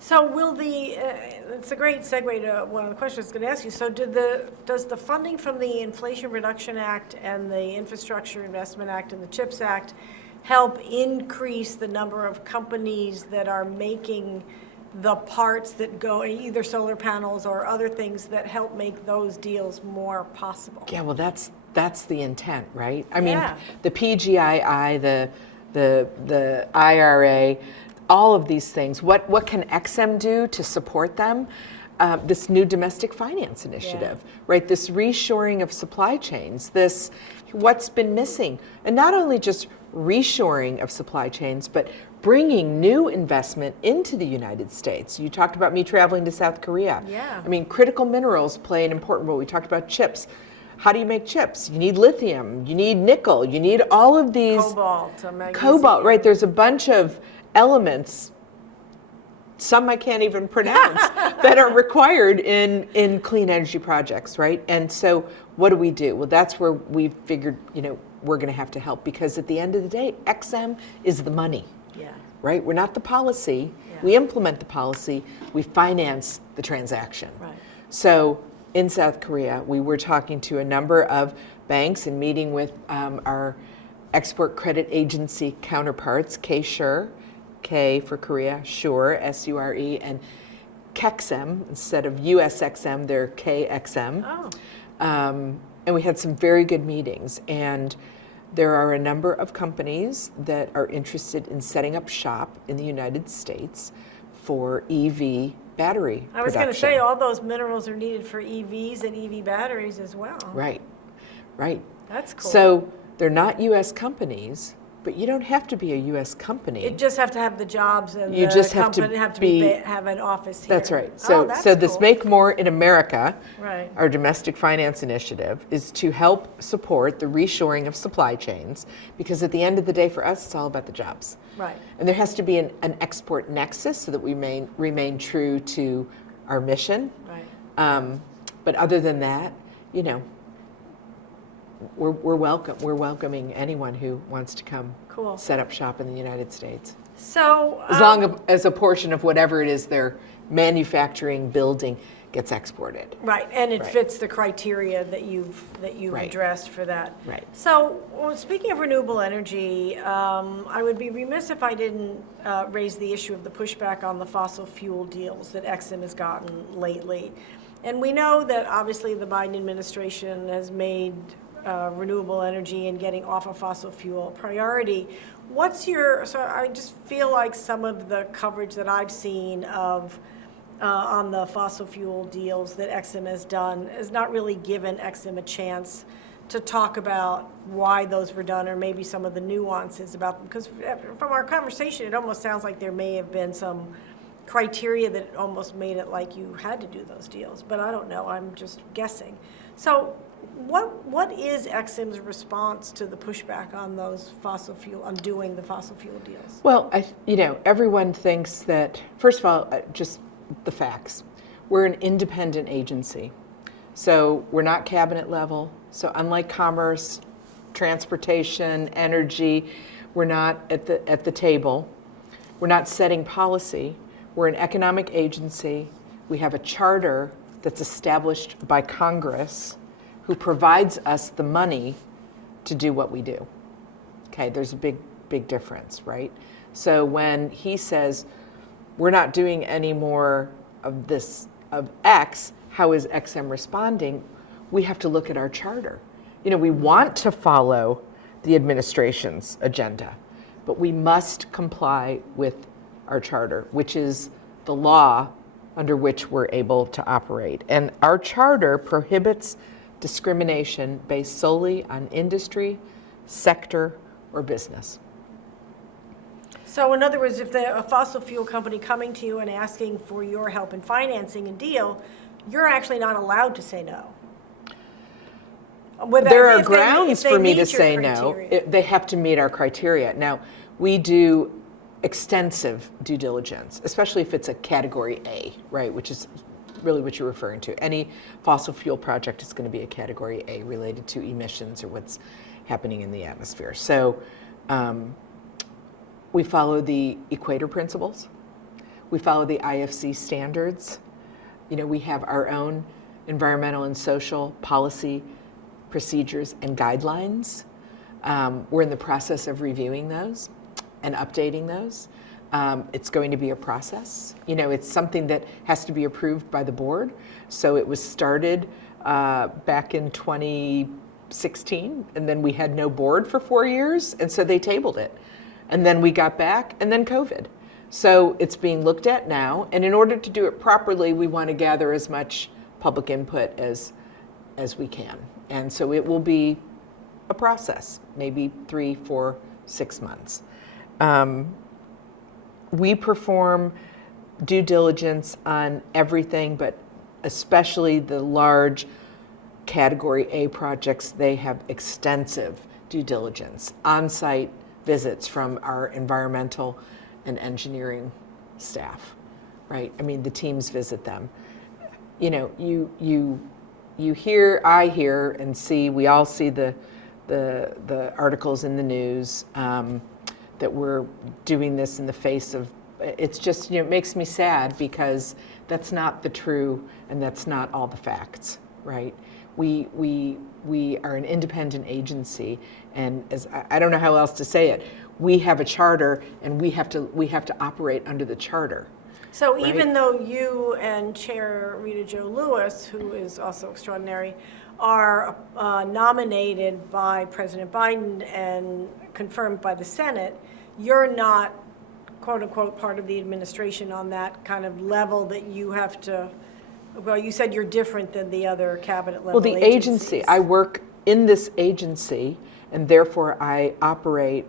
So it's a great segue to one of the questions I was going to ask you. So does the funding from the Inflation Reduction Act and the Infrastructure Investment Act and the CHIPS Act help increase the number of companies that are making the parts that go, either solar panels or other things that help make those deals more possible? Yeah, well, that's the intent, right? I mean, Yeah. the PGII, the IRA, all of these things. What can XM do to support them? This new domestic finance initiative, right? This reshoring of supply chains, what's been missing. And not only just reshoring of supply chains, but bringing new investment into the United States. You talked about me traveling to South Korea. Yeah. I mean, critical minerals play an important role. We talked about chips. How do you make chips? You need lithium, you need nickel, you need all of these. Cobalt, magnesium. Cobalt, right? There's a bunch of elements, some I can't even pronounce, that are required in clean energy projects, right? And so what do? Well, that's where we figured, we're going to have to help, because at the end of the day, XM is the money, right? We're not the policy. Yeah. We implement the policy. We finance the transaction. Right. So in South Korea, we were talking to a number of banks and meeting with our export credit agency counterparts, K-SURE, K for Korea, SURE, S-U-R-E, and KEXM. Instead of USXM, they're KXM. Oh. And we had some very good meetings. And there are a number of companies that are interested in setting up shop in the United States for EV battery I was going to say, all those minerals are needed for EVs and EV batteries as well. Right. That's cool. So they're not U.S. companies, but you don't have to be a U.S. company. You just have to have the jobs, and you the just company have to have an office here. That's right. So this cool. Make More in America, right, our domestic finance initiative, is to help support the reshoring of supply chains, because at the end of the day, for us, it's all about the jobs. Right. And there has to be an export nexus so that we remain true to our mission. Right. But other than that, we're welcoming anyone who wants to come set up shop in the United States. So as long as a portion of whatever it is they're manufacturing, building, gets exported. Right, and it fits the criteria that you've addressed for that. Right. So, speaking of renewable energy, I would be remiss if I didn't raise the issue of the pushback on the fossil fuel deals that XM has gotten lately. And we know that obviously the Biden administration has made renewable energy and getting off of fossil fuel a priority. So I just feel like some of the coverage that I've seen of on the fossil fuel deals that XM has done has not really given XM a chance to talk about why those were done, or maybe some of the nuances about them. Because from our conversation, it almost sounds like there may have been some criteria that almost made it like you had to do those deals. But I don't know, I'm just guessing. So what is XM's response to the pushback on those on doing the fossil fuel deals? Well, everyone thinks that, first of all, just the facts. We're an independent agency. So we're not cabinet level. So unlike commerce, transportation, energy, we're not at the table. We're not setting policy. We're an economic agency. We have a charter that's established by Congress, who provides us the money to do what we do. Okay, there's a big difference, right? So when he says, we're not doing any more of this, of X, how is XM responding? We have to look at our charter. We want to follow the administration's agenda, but we must comply with our charter, which is the law under which we're able to operate. And our charter prohibits discrimination based solely on industry, sector, or business. So in other words, if a fossil fuel company coming to you and asking for your help in financing a deal, you're actually not allowed to say no. There are grounds for me to say no. They have to meet our criteria. Now, we do extensive due diligence, especially if it's a category A, right, which is really what you're referring to. Any fossil fuel project is going to be a category A related to emissions or what's happening in the atmosphere. So we follow the Equator Principles. We follow the IFC standards. We have our own environmental and social policy procedures and guidelines. We're in the process of reviewing those and updating those. It's going to be a process. It's something that has to be approved by the board. So it was started back in 2016, and then we had no board for 4 years, and so they tabled it. And then we got back, and then COVID. So it's being looked at now, and in order to do it properly, we want to gather as much public input as we can. And so it will be a process, maybe 3, 4, 6 months. We perform due diligence on everything, but especially the large Category A projects. They have extensive due diligence, on-site visits from our environmental and engineering staff, right? I mean, the teams visit them. You know, you hear, I hear and see, we all see the articles in the news that we're doing this in the face of, it's just, you know, it makes me sad because that's not the true and that's not all the facts, right? We are an independent agency, and as I don't know how else to say it, we have a charter and we have to operate under the charter. So right? even though you and Chair Rita Jo Lewis, who is also extraordinary, are nominated by President Biden and confirmed by the Senate, you're not, quote unquote, part of the administration on that kind of level that you have to, well, you said you're different than the other cabinet level Well, the agencies. agency, I work in this agency, and therefore I operate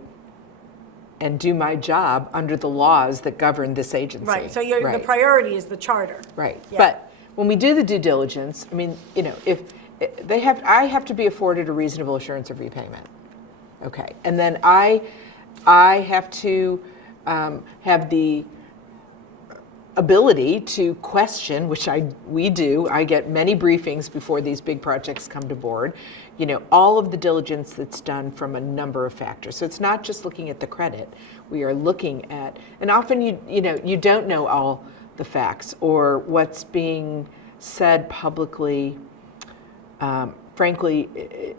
and do my job under the laws that govern this agency. Right, so the priority is the charter. Right, Yeah. but when we do the due diligence, I mean, you know, if I have to be afforded a reasonable assurance of repayment. Okay, and then I have to have the ability to question, which we do. I get many briefings before these big projects come to board. You know, all of the diligence that's done from a number of factors. So it's not just looking at the credit. We are looking at, and often you don't know all the facts or what's being said publicly. Frankly,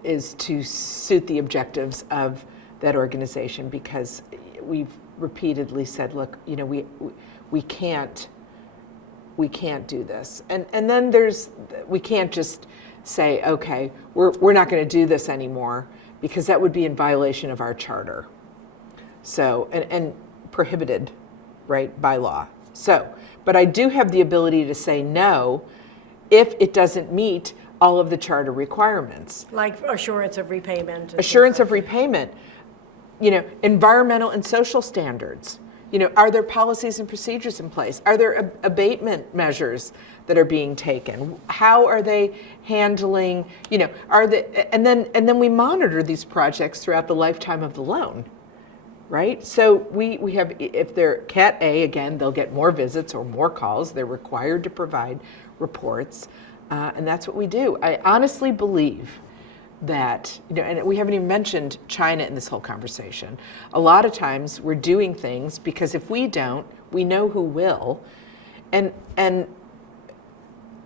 is to suit the objectives of that organization, because we've repeatedly said, look, you know, we can't do this, and then we can't just say, okay, we're not going to do this anymore, because that would be in violation of our charter. So and prohibited, right, by law. So, but I do have the ability to say no if it doesn't meet all of the charter requirements. Like assurance of repayment. Assurance of repayment, you know, environmental and social standards. You know, are there policies and procedures in place? Are there abatement measures that are being taken? How are they handling, you know, and then we monitor these projects throughout the lifetime of the loan, right? So we have, if they're Cat A, again, they'll get more visits or more calls. They're required to provide reports, and that's what we do. I honestly believe that, you know, and we haven't even mentioned China in this whole conversation. A lot of times we're doing things because if we don't, we know who will. And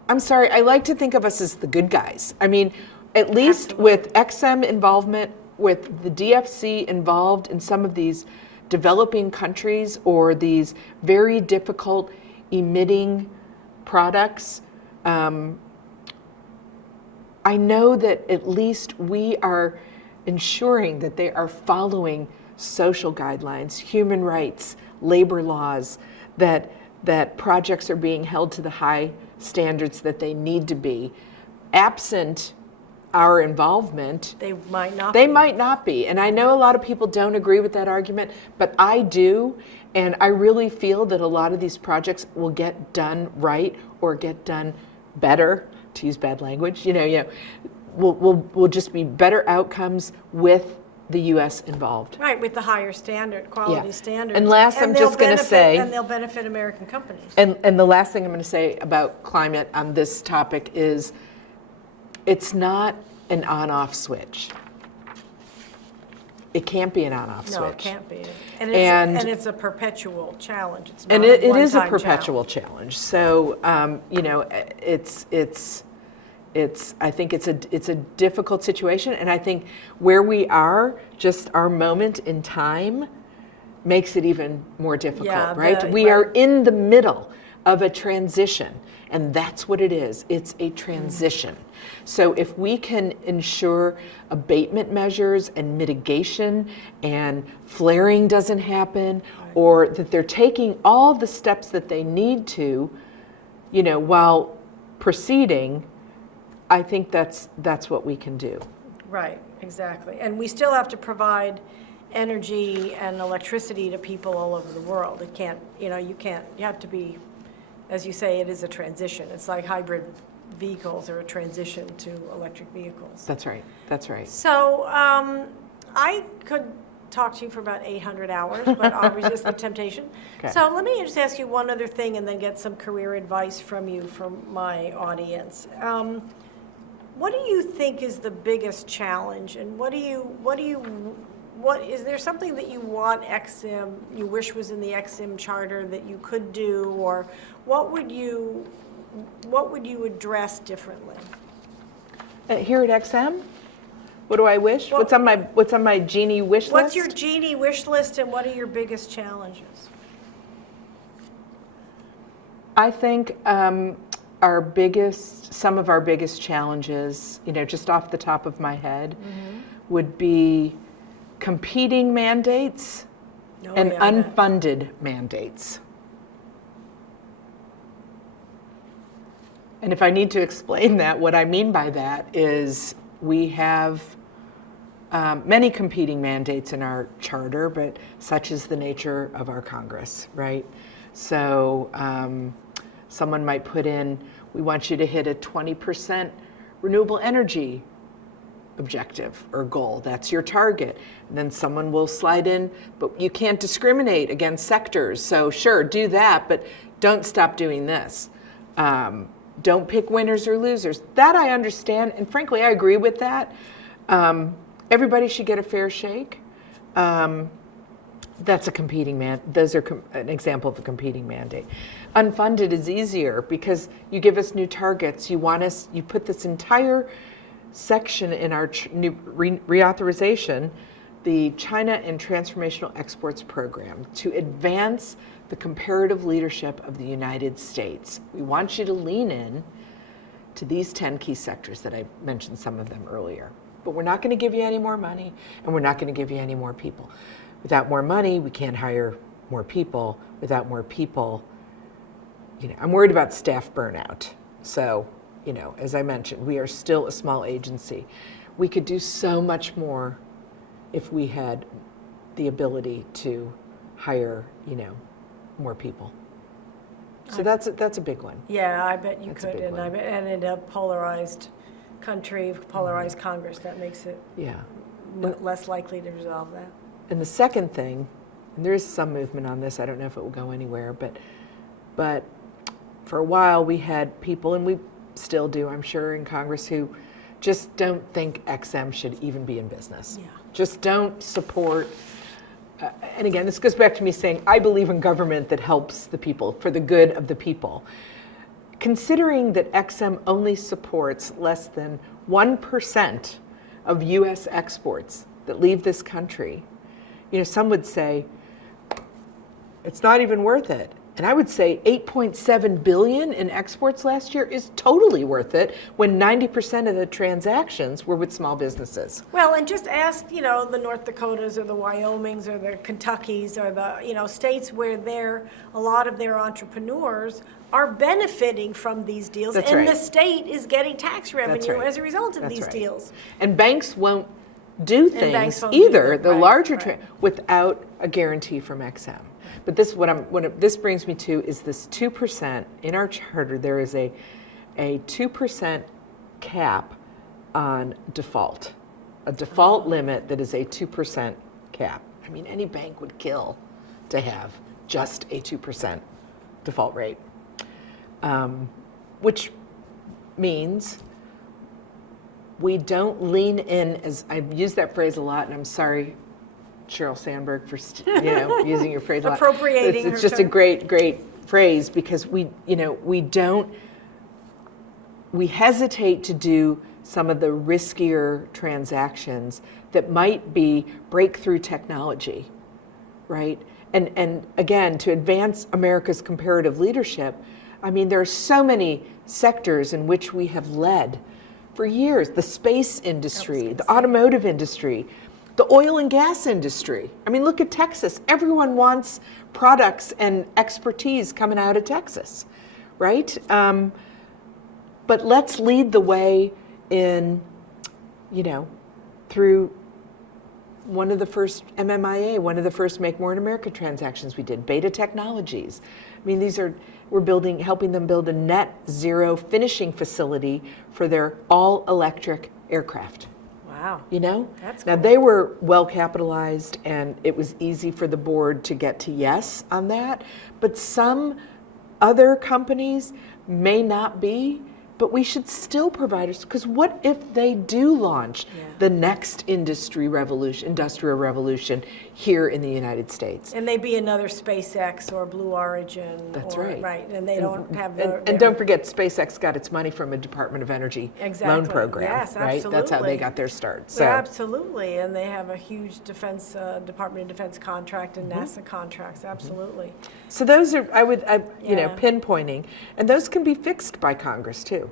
I'm sorry, I like to think of us as the good guys. I mean, at least Absolutely. with XM involvement, with the DFC involved in some of these developing countries or these very difficult emitting products, I know that at least we are ensuring that they are following social guidelines, human rights, labor laws, that projects are being held to the high standards that they need to be. Absent our involvement, They might not. they might not be. And I know a lot of people don't agree with that argument, but I do. And I really feel that a lot of these projects will get done right or get done better, to use bad language, will just be better outcomes with the U.S. involved. Right, with the higher standard, quality Yeah. standards. And last, I'm just going to say, And they'll benefit American companies. and the last thing I'm going to say about climate on this topic is it's not an on-off switch. It can't be an on-off switch. No, it can't be. And it's a perpetual challenge. It's not And a it is a one-time perpetual challenge. So, I think it's a difficult situation. And I think where we are, just our moment in time, makes it even more difficult, Yeah, right? We are right. in the middle of a transition. And that's what it is. It's a transition. So if we can ensure abatement measures and mitigation and flaring doesn't happen, or that they're taking all the steps that they need to, while proceeding, I think that's what we can do. Right, exactly. And we still have to provide energy and electricity to people all over the world. It can't, you have to be, as you say, it is a transition. It's like hybrid vehicles are a transition to electric vehicles. That's right. That's right. So I could talk to you for about 800 hours, but I'll resist the temptation. Okay. So let me just ask you one other thing and then get some career advice from you from my audience. What do you think is the biggest challenge, and what is there something that you want XM, you wish was in the XM charter that you could do, or what would you address differently? Here at XM, what do I wish? Well, what's on my genie wish list? What's your genie wish list, and what are your biggest challenges? I think some of our biggest challenges, just off the top of my head, would be competing mandates and unfunded mandates. And if I need to explain that, what I mean by that is we have many competing mandates in our charter, but such is the nature of our Congress, right? So someone might put in, we want you to hit a 20% renewable energy objective or goal. That's your target. And then someone will slide in, but you can't discriminate against sectors. So sure, do that, but don't stop doing this. Don't pick winners or losers. That I understand, and frankly, I agree with that. Everybody should get a fair shake. That's a competing those are an example of a competing mandate. Unfunded is easier because you give us new targets. You put this entire section in our new reauthorization, the China and Transformational Exports Program, to advance the comparative leadership of the United States. We want you to lean in to these 10 key sectors that I mentioned some of them earlier. But we're not going to give you any more money, and we're not going to give you any more people. Without more money, we can't hire more people. Without more people, I'm worried about staff burnout. So, as I mentioned, we are still a small agency. We could do so much more if we had the ability to hire, more people. So that's a big one. Yeah, I bet you That's a could, big and one. and in a polarized country, polarized Congress, that makes it less likely to resolve that. And the second thing, and there is some movement on this, I don't know if it will go anywhere, but for a while we had people, and we still do, I'm sure, in Congress, who just don't think XM should even be in business. Yeah. Just don't support, and again, this goes back to me saying, I believe in government that helps the people, for the good of the people. Considering that XM only supports less than 1% of US exports that leave this country, some would say, it's not even worth it. And I would say 8.7 billion in exports last year is totally worth it when 90% of the transactions were with small businesses. Well, and just ask, the North Dakotas or the Wyomings or the Kentuckys or the, states where a lot of their entrepreneurs are benefiting from these deals. That's and right. the state is getting tax revenue right. as a result of That's these right. deals. And banks won't do And banks things won't do either, them. the Right, larger, right. without a guarantee from XM. But this, this brings me to is this 2%. In our charter, there is a 2% cap on default, a default limit that is a 2% cap. I mean, any bank would kill to have just a 2% default rate, which means we don't lean in, as I've used that phrase a lot, and I'm sorry, Sheryl Sandberg, for using your phrase a lot. Appropriating It's her just a term. great phrase, because we hesitate to do some of the riskier transactions that might be breakthrough technology, right? And again, to advance America's comparative leadership, I mean, there are so many sectors in which we have led for years. The space industry, the automotive industry, the oil and gas industry. I mean, look at Texas. Everyone wants products and expertise coming out of Texas, right? But let's lead the way in, through one of the first MMIA, one of the first Make More in America transactions we did, Beta Technologies. I mean, we're helping them build a net zero finishing facility for their all electric aircraft. Wow. Wow. You know? That's Now, cool. they were well capitalized, and it was easy for the board to get to yes on that. But some other companies may not be, but we should still provide us, because what if they do launch Yeah. the next industrial revolution here in the United States? And they be another SpaceX or Blue Origin. That's or, right. Right, and they don't have And don't forget, SpaceX got its money from a Department of Energy loan Exactly. program, Yes, right? That's how they absolutely. got their start. Well, So, absolutely, and they have a huge defense, Department of Defense contract and NASA contracts, absolutely. so those are, Yeah. pinpointing, and those can be fixed by Congress too.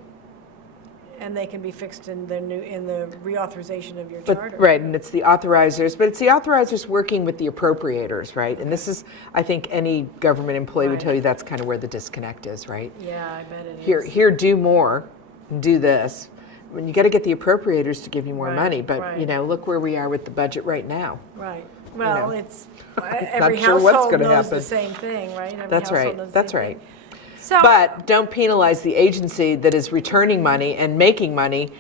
And they can be fixed in the reauthorization of your But, charter. right, and it's the authorizers, but it's the authorizers working with the appropriators, right? And this is, I think any government employee would Right. tell you that's kind of where the disconnect is, right? Yeah, I bet it is. Here, do more, and do this. When you got to get the appropriators to give you more Right, money, but right. look where we are with the budget right now. Right. Well, know. it's, every sure what's household gonna knows happen. the same thing, right? Every That's household right. knows the That's same right. thing. So, But don't penalize the agency that is returning money and making money,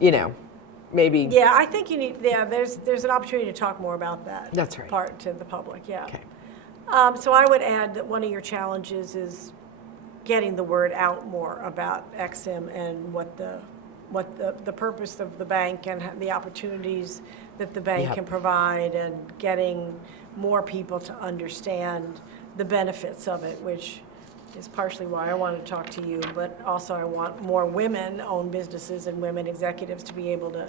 maybe. yeah, I think you need, there's an opportunity to talk more about that. That's right. Part to the public, yeah. Okay. So I would add that one of your challenges is getting the word out more about EXIM and what the purpose of the bank and the opportunities that the bank Yep. can provide, and getting more people to understand the benefits of it, which is partially why I wanted to talk to you, but also I want more women-owned businesses and women executives to be able to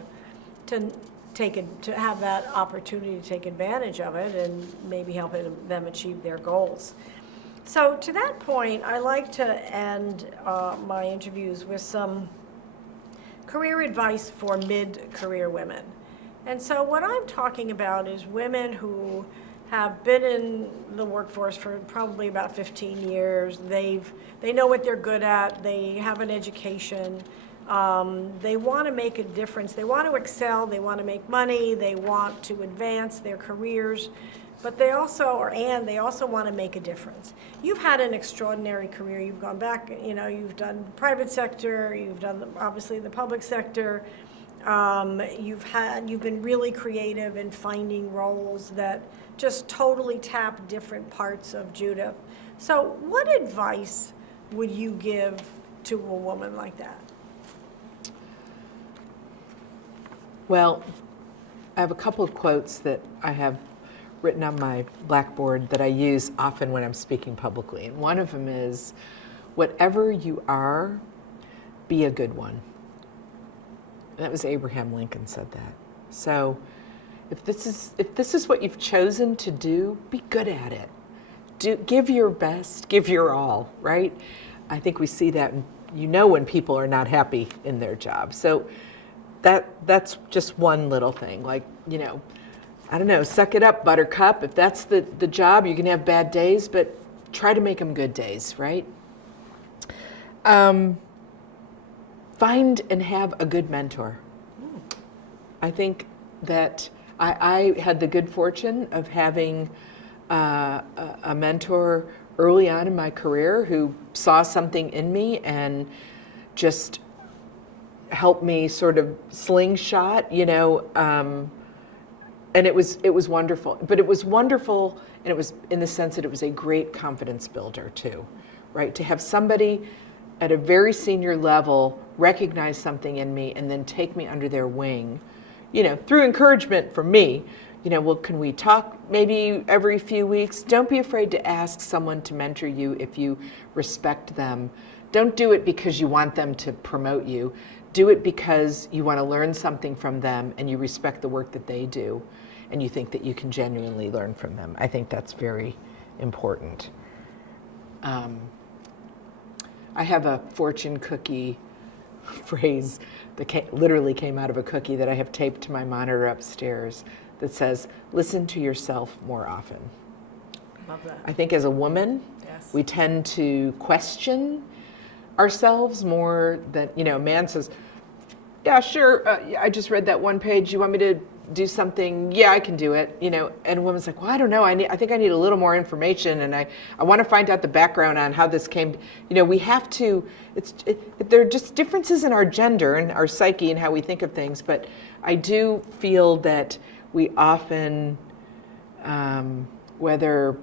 have that opportunity to take advantage of it and maybe help them achieve their goals. So to that point, I like to end my interviews with some career advice for mid-career women. And so what I'm talking about is women who have been in the workforce for probably about 15 years. They know what they're good at. They have an education. They want to make a difference. They want to excel. They want to make money. They want to advance their careers. But they also want to make a difference. You've had an extraordinary career. You've gone back, you've done private sector, you've done obviously the public sector. You've been really creative in finding roles that just totally tap different parts of Judith. So what advice would you give to a woman like that? Well, I have a couple of quotes that I have written on my blackboard that I use often when I'm speaking publicly. And one of them is, whatever you are, be a good one. And that was Abraham Lincoln said that. So if this is what you've chosen to do, be good at it. Give your best, give your all, right? I think we see that, when people are not happy in their job. So that's just one little thing. Like, I don't know, suck it up, buttercup. If that's the job, you can have bad days, but try to make them good days, right? Find and have a good mentor. I think that I had the good fortune of having a mentor early on in my career who saw something in me and just helped me sort of slingshot, and it was wonderful. But it was wonderful, and it was in the sense that it was a great confidence builder too, right? To have somebody at a very senior level recognize something in me and then take me under their wing, through encouragement from me. Well, can we talk maybe every few weeks? Don't be afraid to ask someone to mentor you if you respect them. Don't do it because you want them to promote you. Do it because you want to learn something from them and you respect the work that they do and you think that you can genuinely learn from them. I think that's very important. I have a fortune cookie phrase that literally came out of a cookie that I have taped to my monitor upstairs that says, listen to yourself more often. Love that. I think as a woman, Yes. we tend to question ourselves more than, a man says, yeah, sure, I just read that one page. You want me to do something, yeah, I can do it, you know, and a woman's like, well, I don't know, I think I need a little more information, and I want to find out the background on how this came, you know, we have to, there are just differences in our gender and our psyche and how we think of things, but I do feel that we often, whether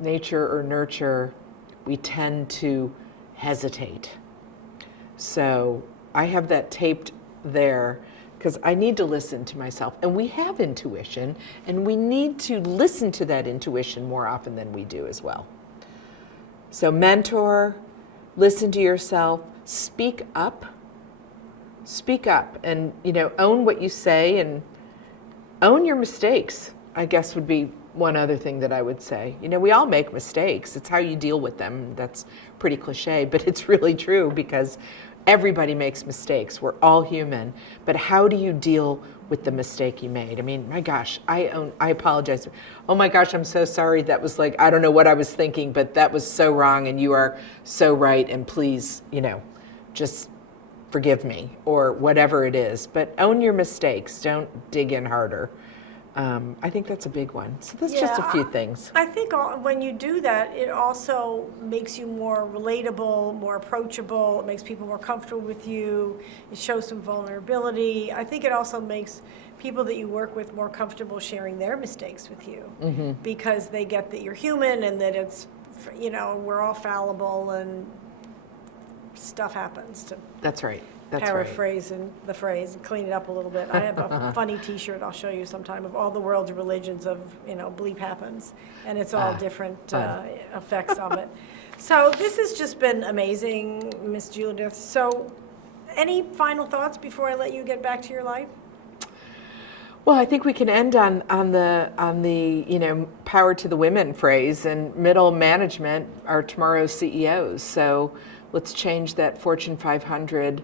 nature or nurture, we tend to hesitate. So I have that taped there because I need to listen to myself. And we have intuition, and we need to listen to that intuition more often than we do as well. So mentor, listen to yourself, speak up, and, you know, own what you say and own your mistakes, I guess would be one other thing that I would say. You know, we all make mistakes. It's how you deal with them. That's pretty cliche, but it's really true because everybody makes mistakes. We're all human. But how do you deal with the mistake you made? I mean, my gosh, I apologize. Oh my gosh, I'm so sorry. That was like, I don't know what I was thinking, but that was so wrong, and you are so right, and please, you know, just forgive me, or whatever it is. But own your mistakes. Don't dig in harder. I think that's a big one. So that's just a few things. I think when you do that, it also makes you more relatable, more approachable. It makes people more comfortable with you. It shows some vulnerability. I think it also makes people that you work with more comfortable sharing their mistakes with you, because they get that you're human and that it's, you know, we're all fallible and stuff happens. That's right. That's paraphrasing the phrase and clean it up a little bit. I have a funny T-shirt I'll show you sometime of all the world's religions of, you know, bleep happens, and it's all different effects of it. So this has just been amazing, Miss Judith. So any final thoughts before I let you get back to your life? Well, I think we can end on the you know, power to the women phrase, and middle management are tomorrow's CEOs. So let's change that Fortune 500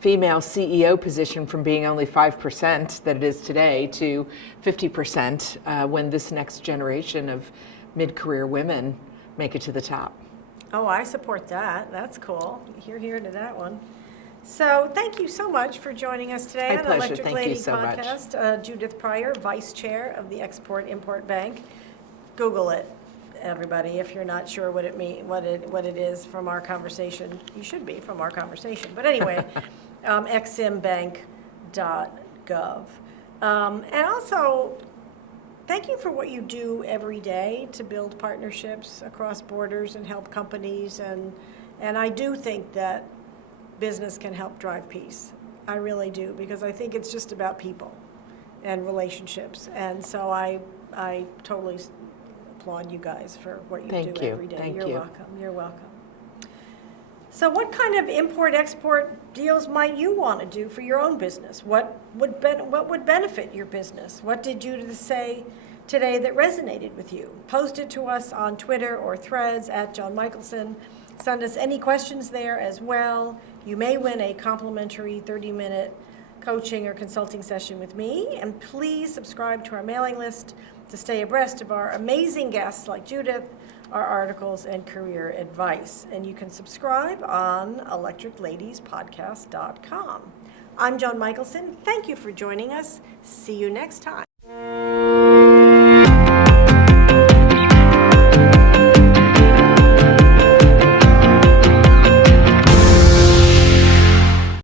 female CEO position from being only 5% that it is today to 50% when this next generation of mid-career women make it to the top. Oh, I support that. That's cool. Hear to that one. So thank you so much for joining us today My on pleasure. Electric Thank Lady you so much. Podcast. Judith Pryor, Vice Chair of the Export-Import Bank. Google it, everybody, if you're not sure what it is from our conversation. You should be from our conversation. But anyway, eximbank.gov. And also, thank you for what you do every day to build partnerships across borders and help companies. And I do think that business can help drive peace. I really do, because I think it's just about people and relationships. And so I totally applaud you guys for what you do every day. Thank You're you. welcome. You're welcome. So what kind of import-export deals might you want to do for your own business? What would benefit your business? What did Judith say today that resonated with you? Post it to us on Twitter or Threads at John Michelson. Send us any questions there as well. You may win a complimentary 30-minute coaching or consulting session with me. And please subscribe to our mailing list to stay abreast of our amazing guests like Judith, our articles, and career advice. And you can subscribe on electricladiespodcast.com. I'm Joan Michelson. Thank you for joining us. See you next time.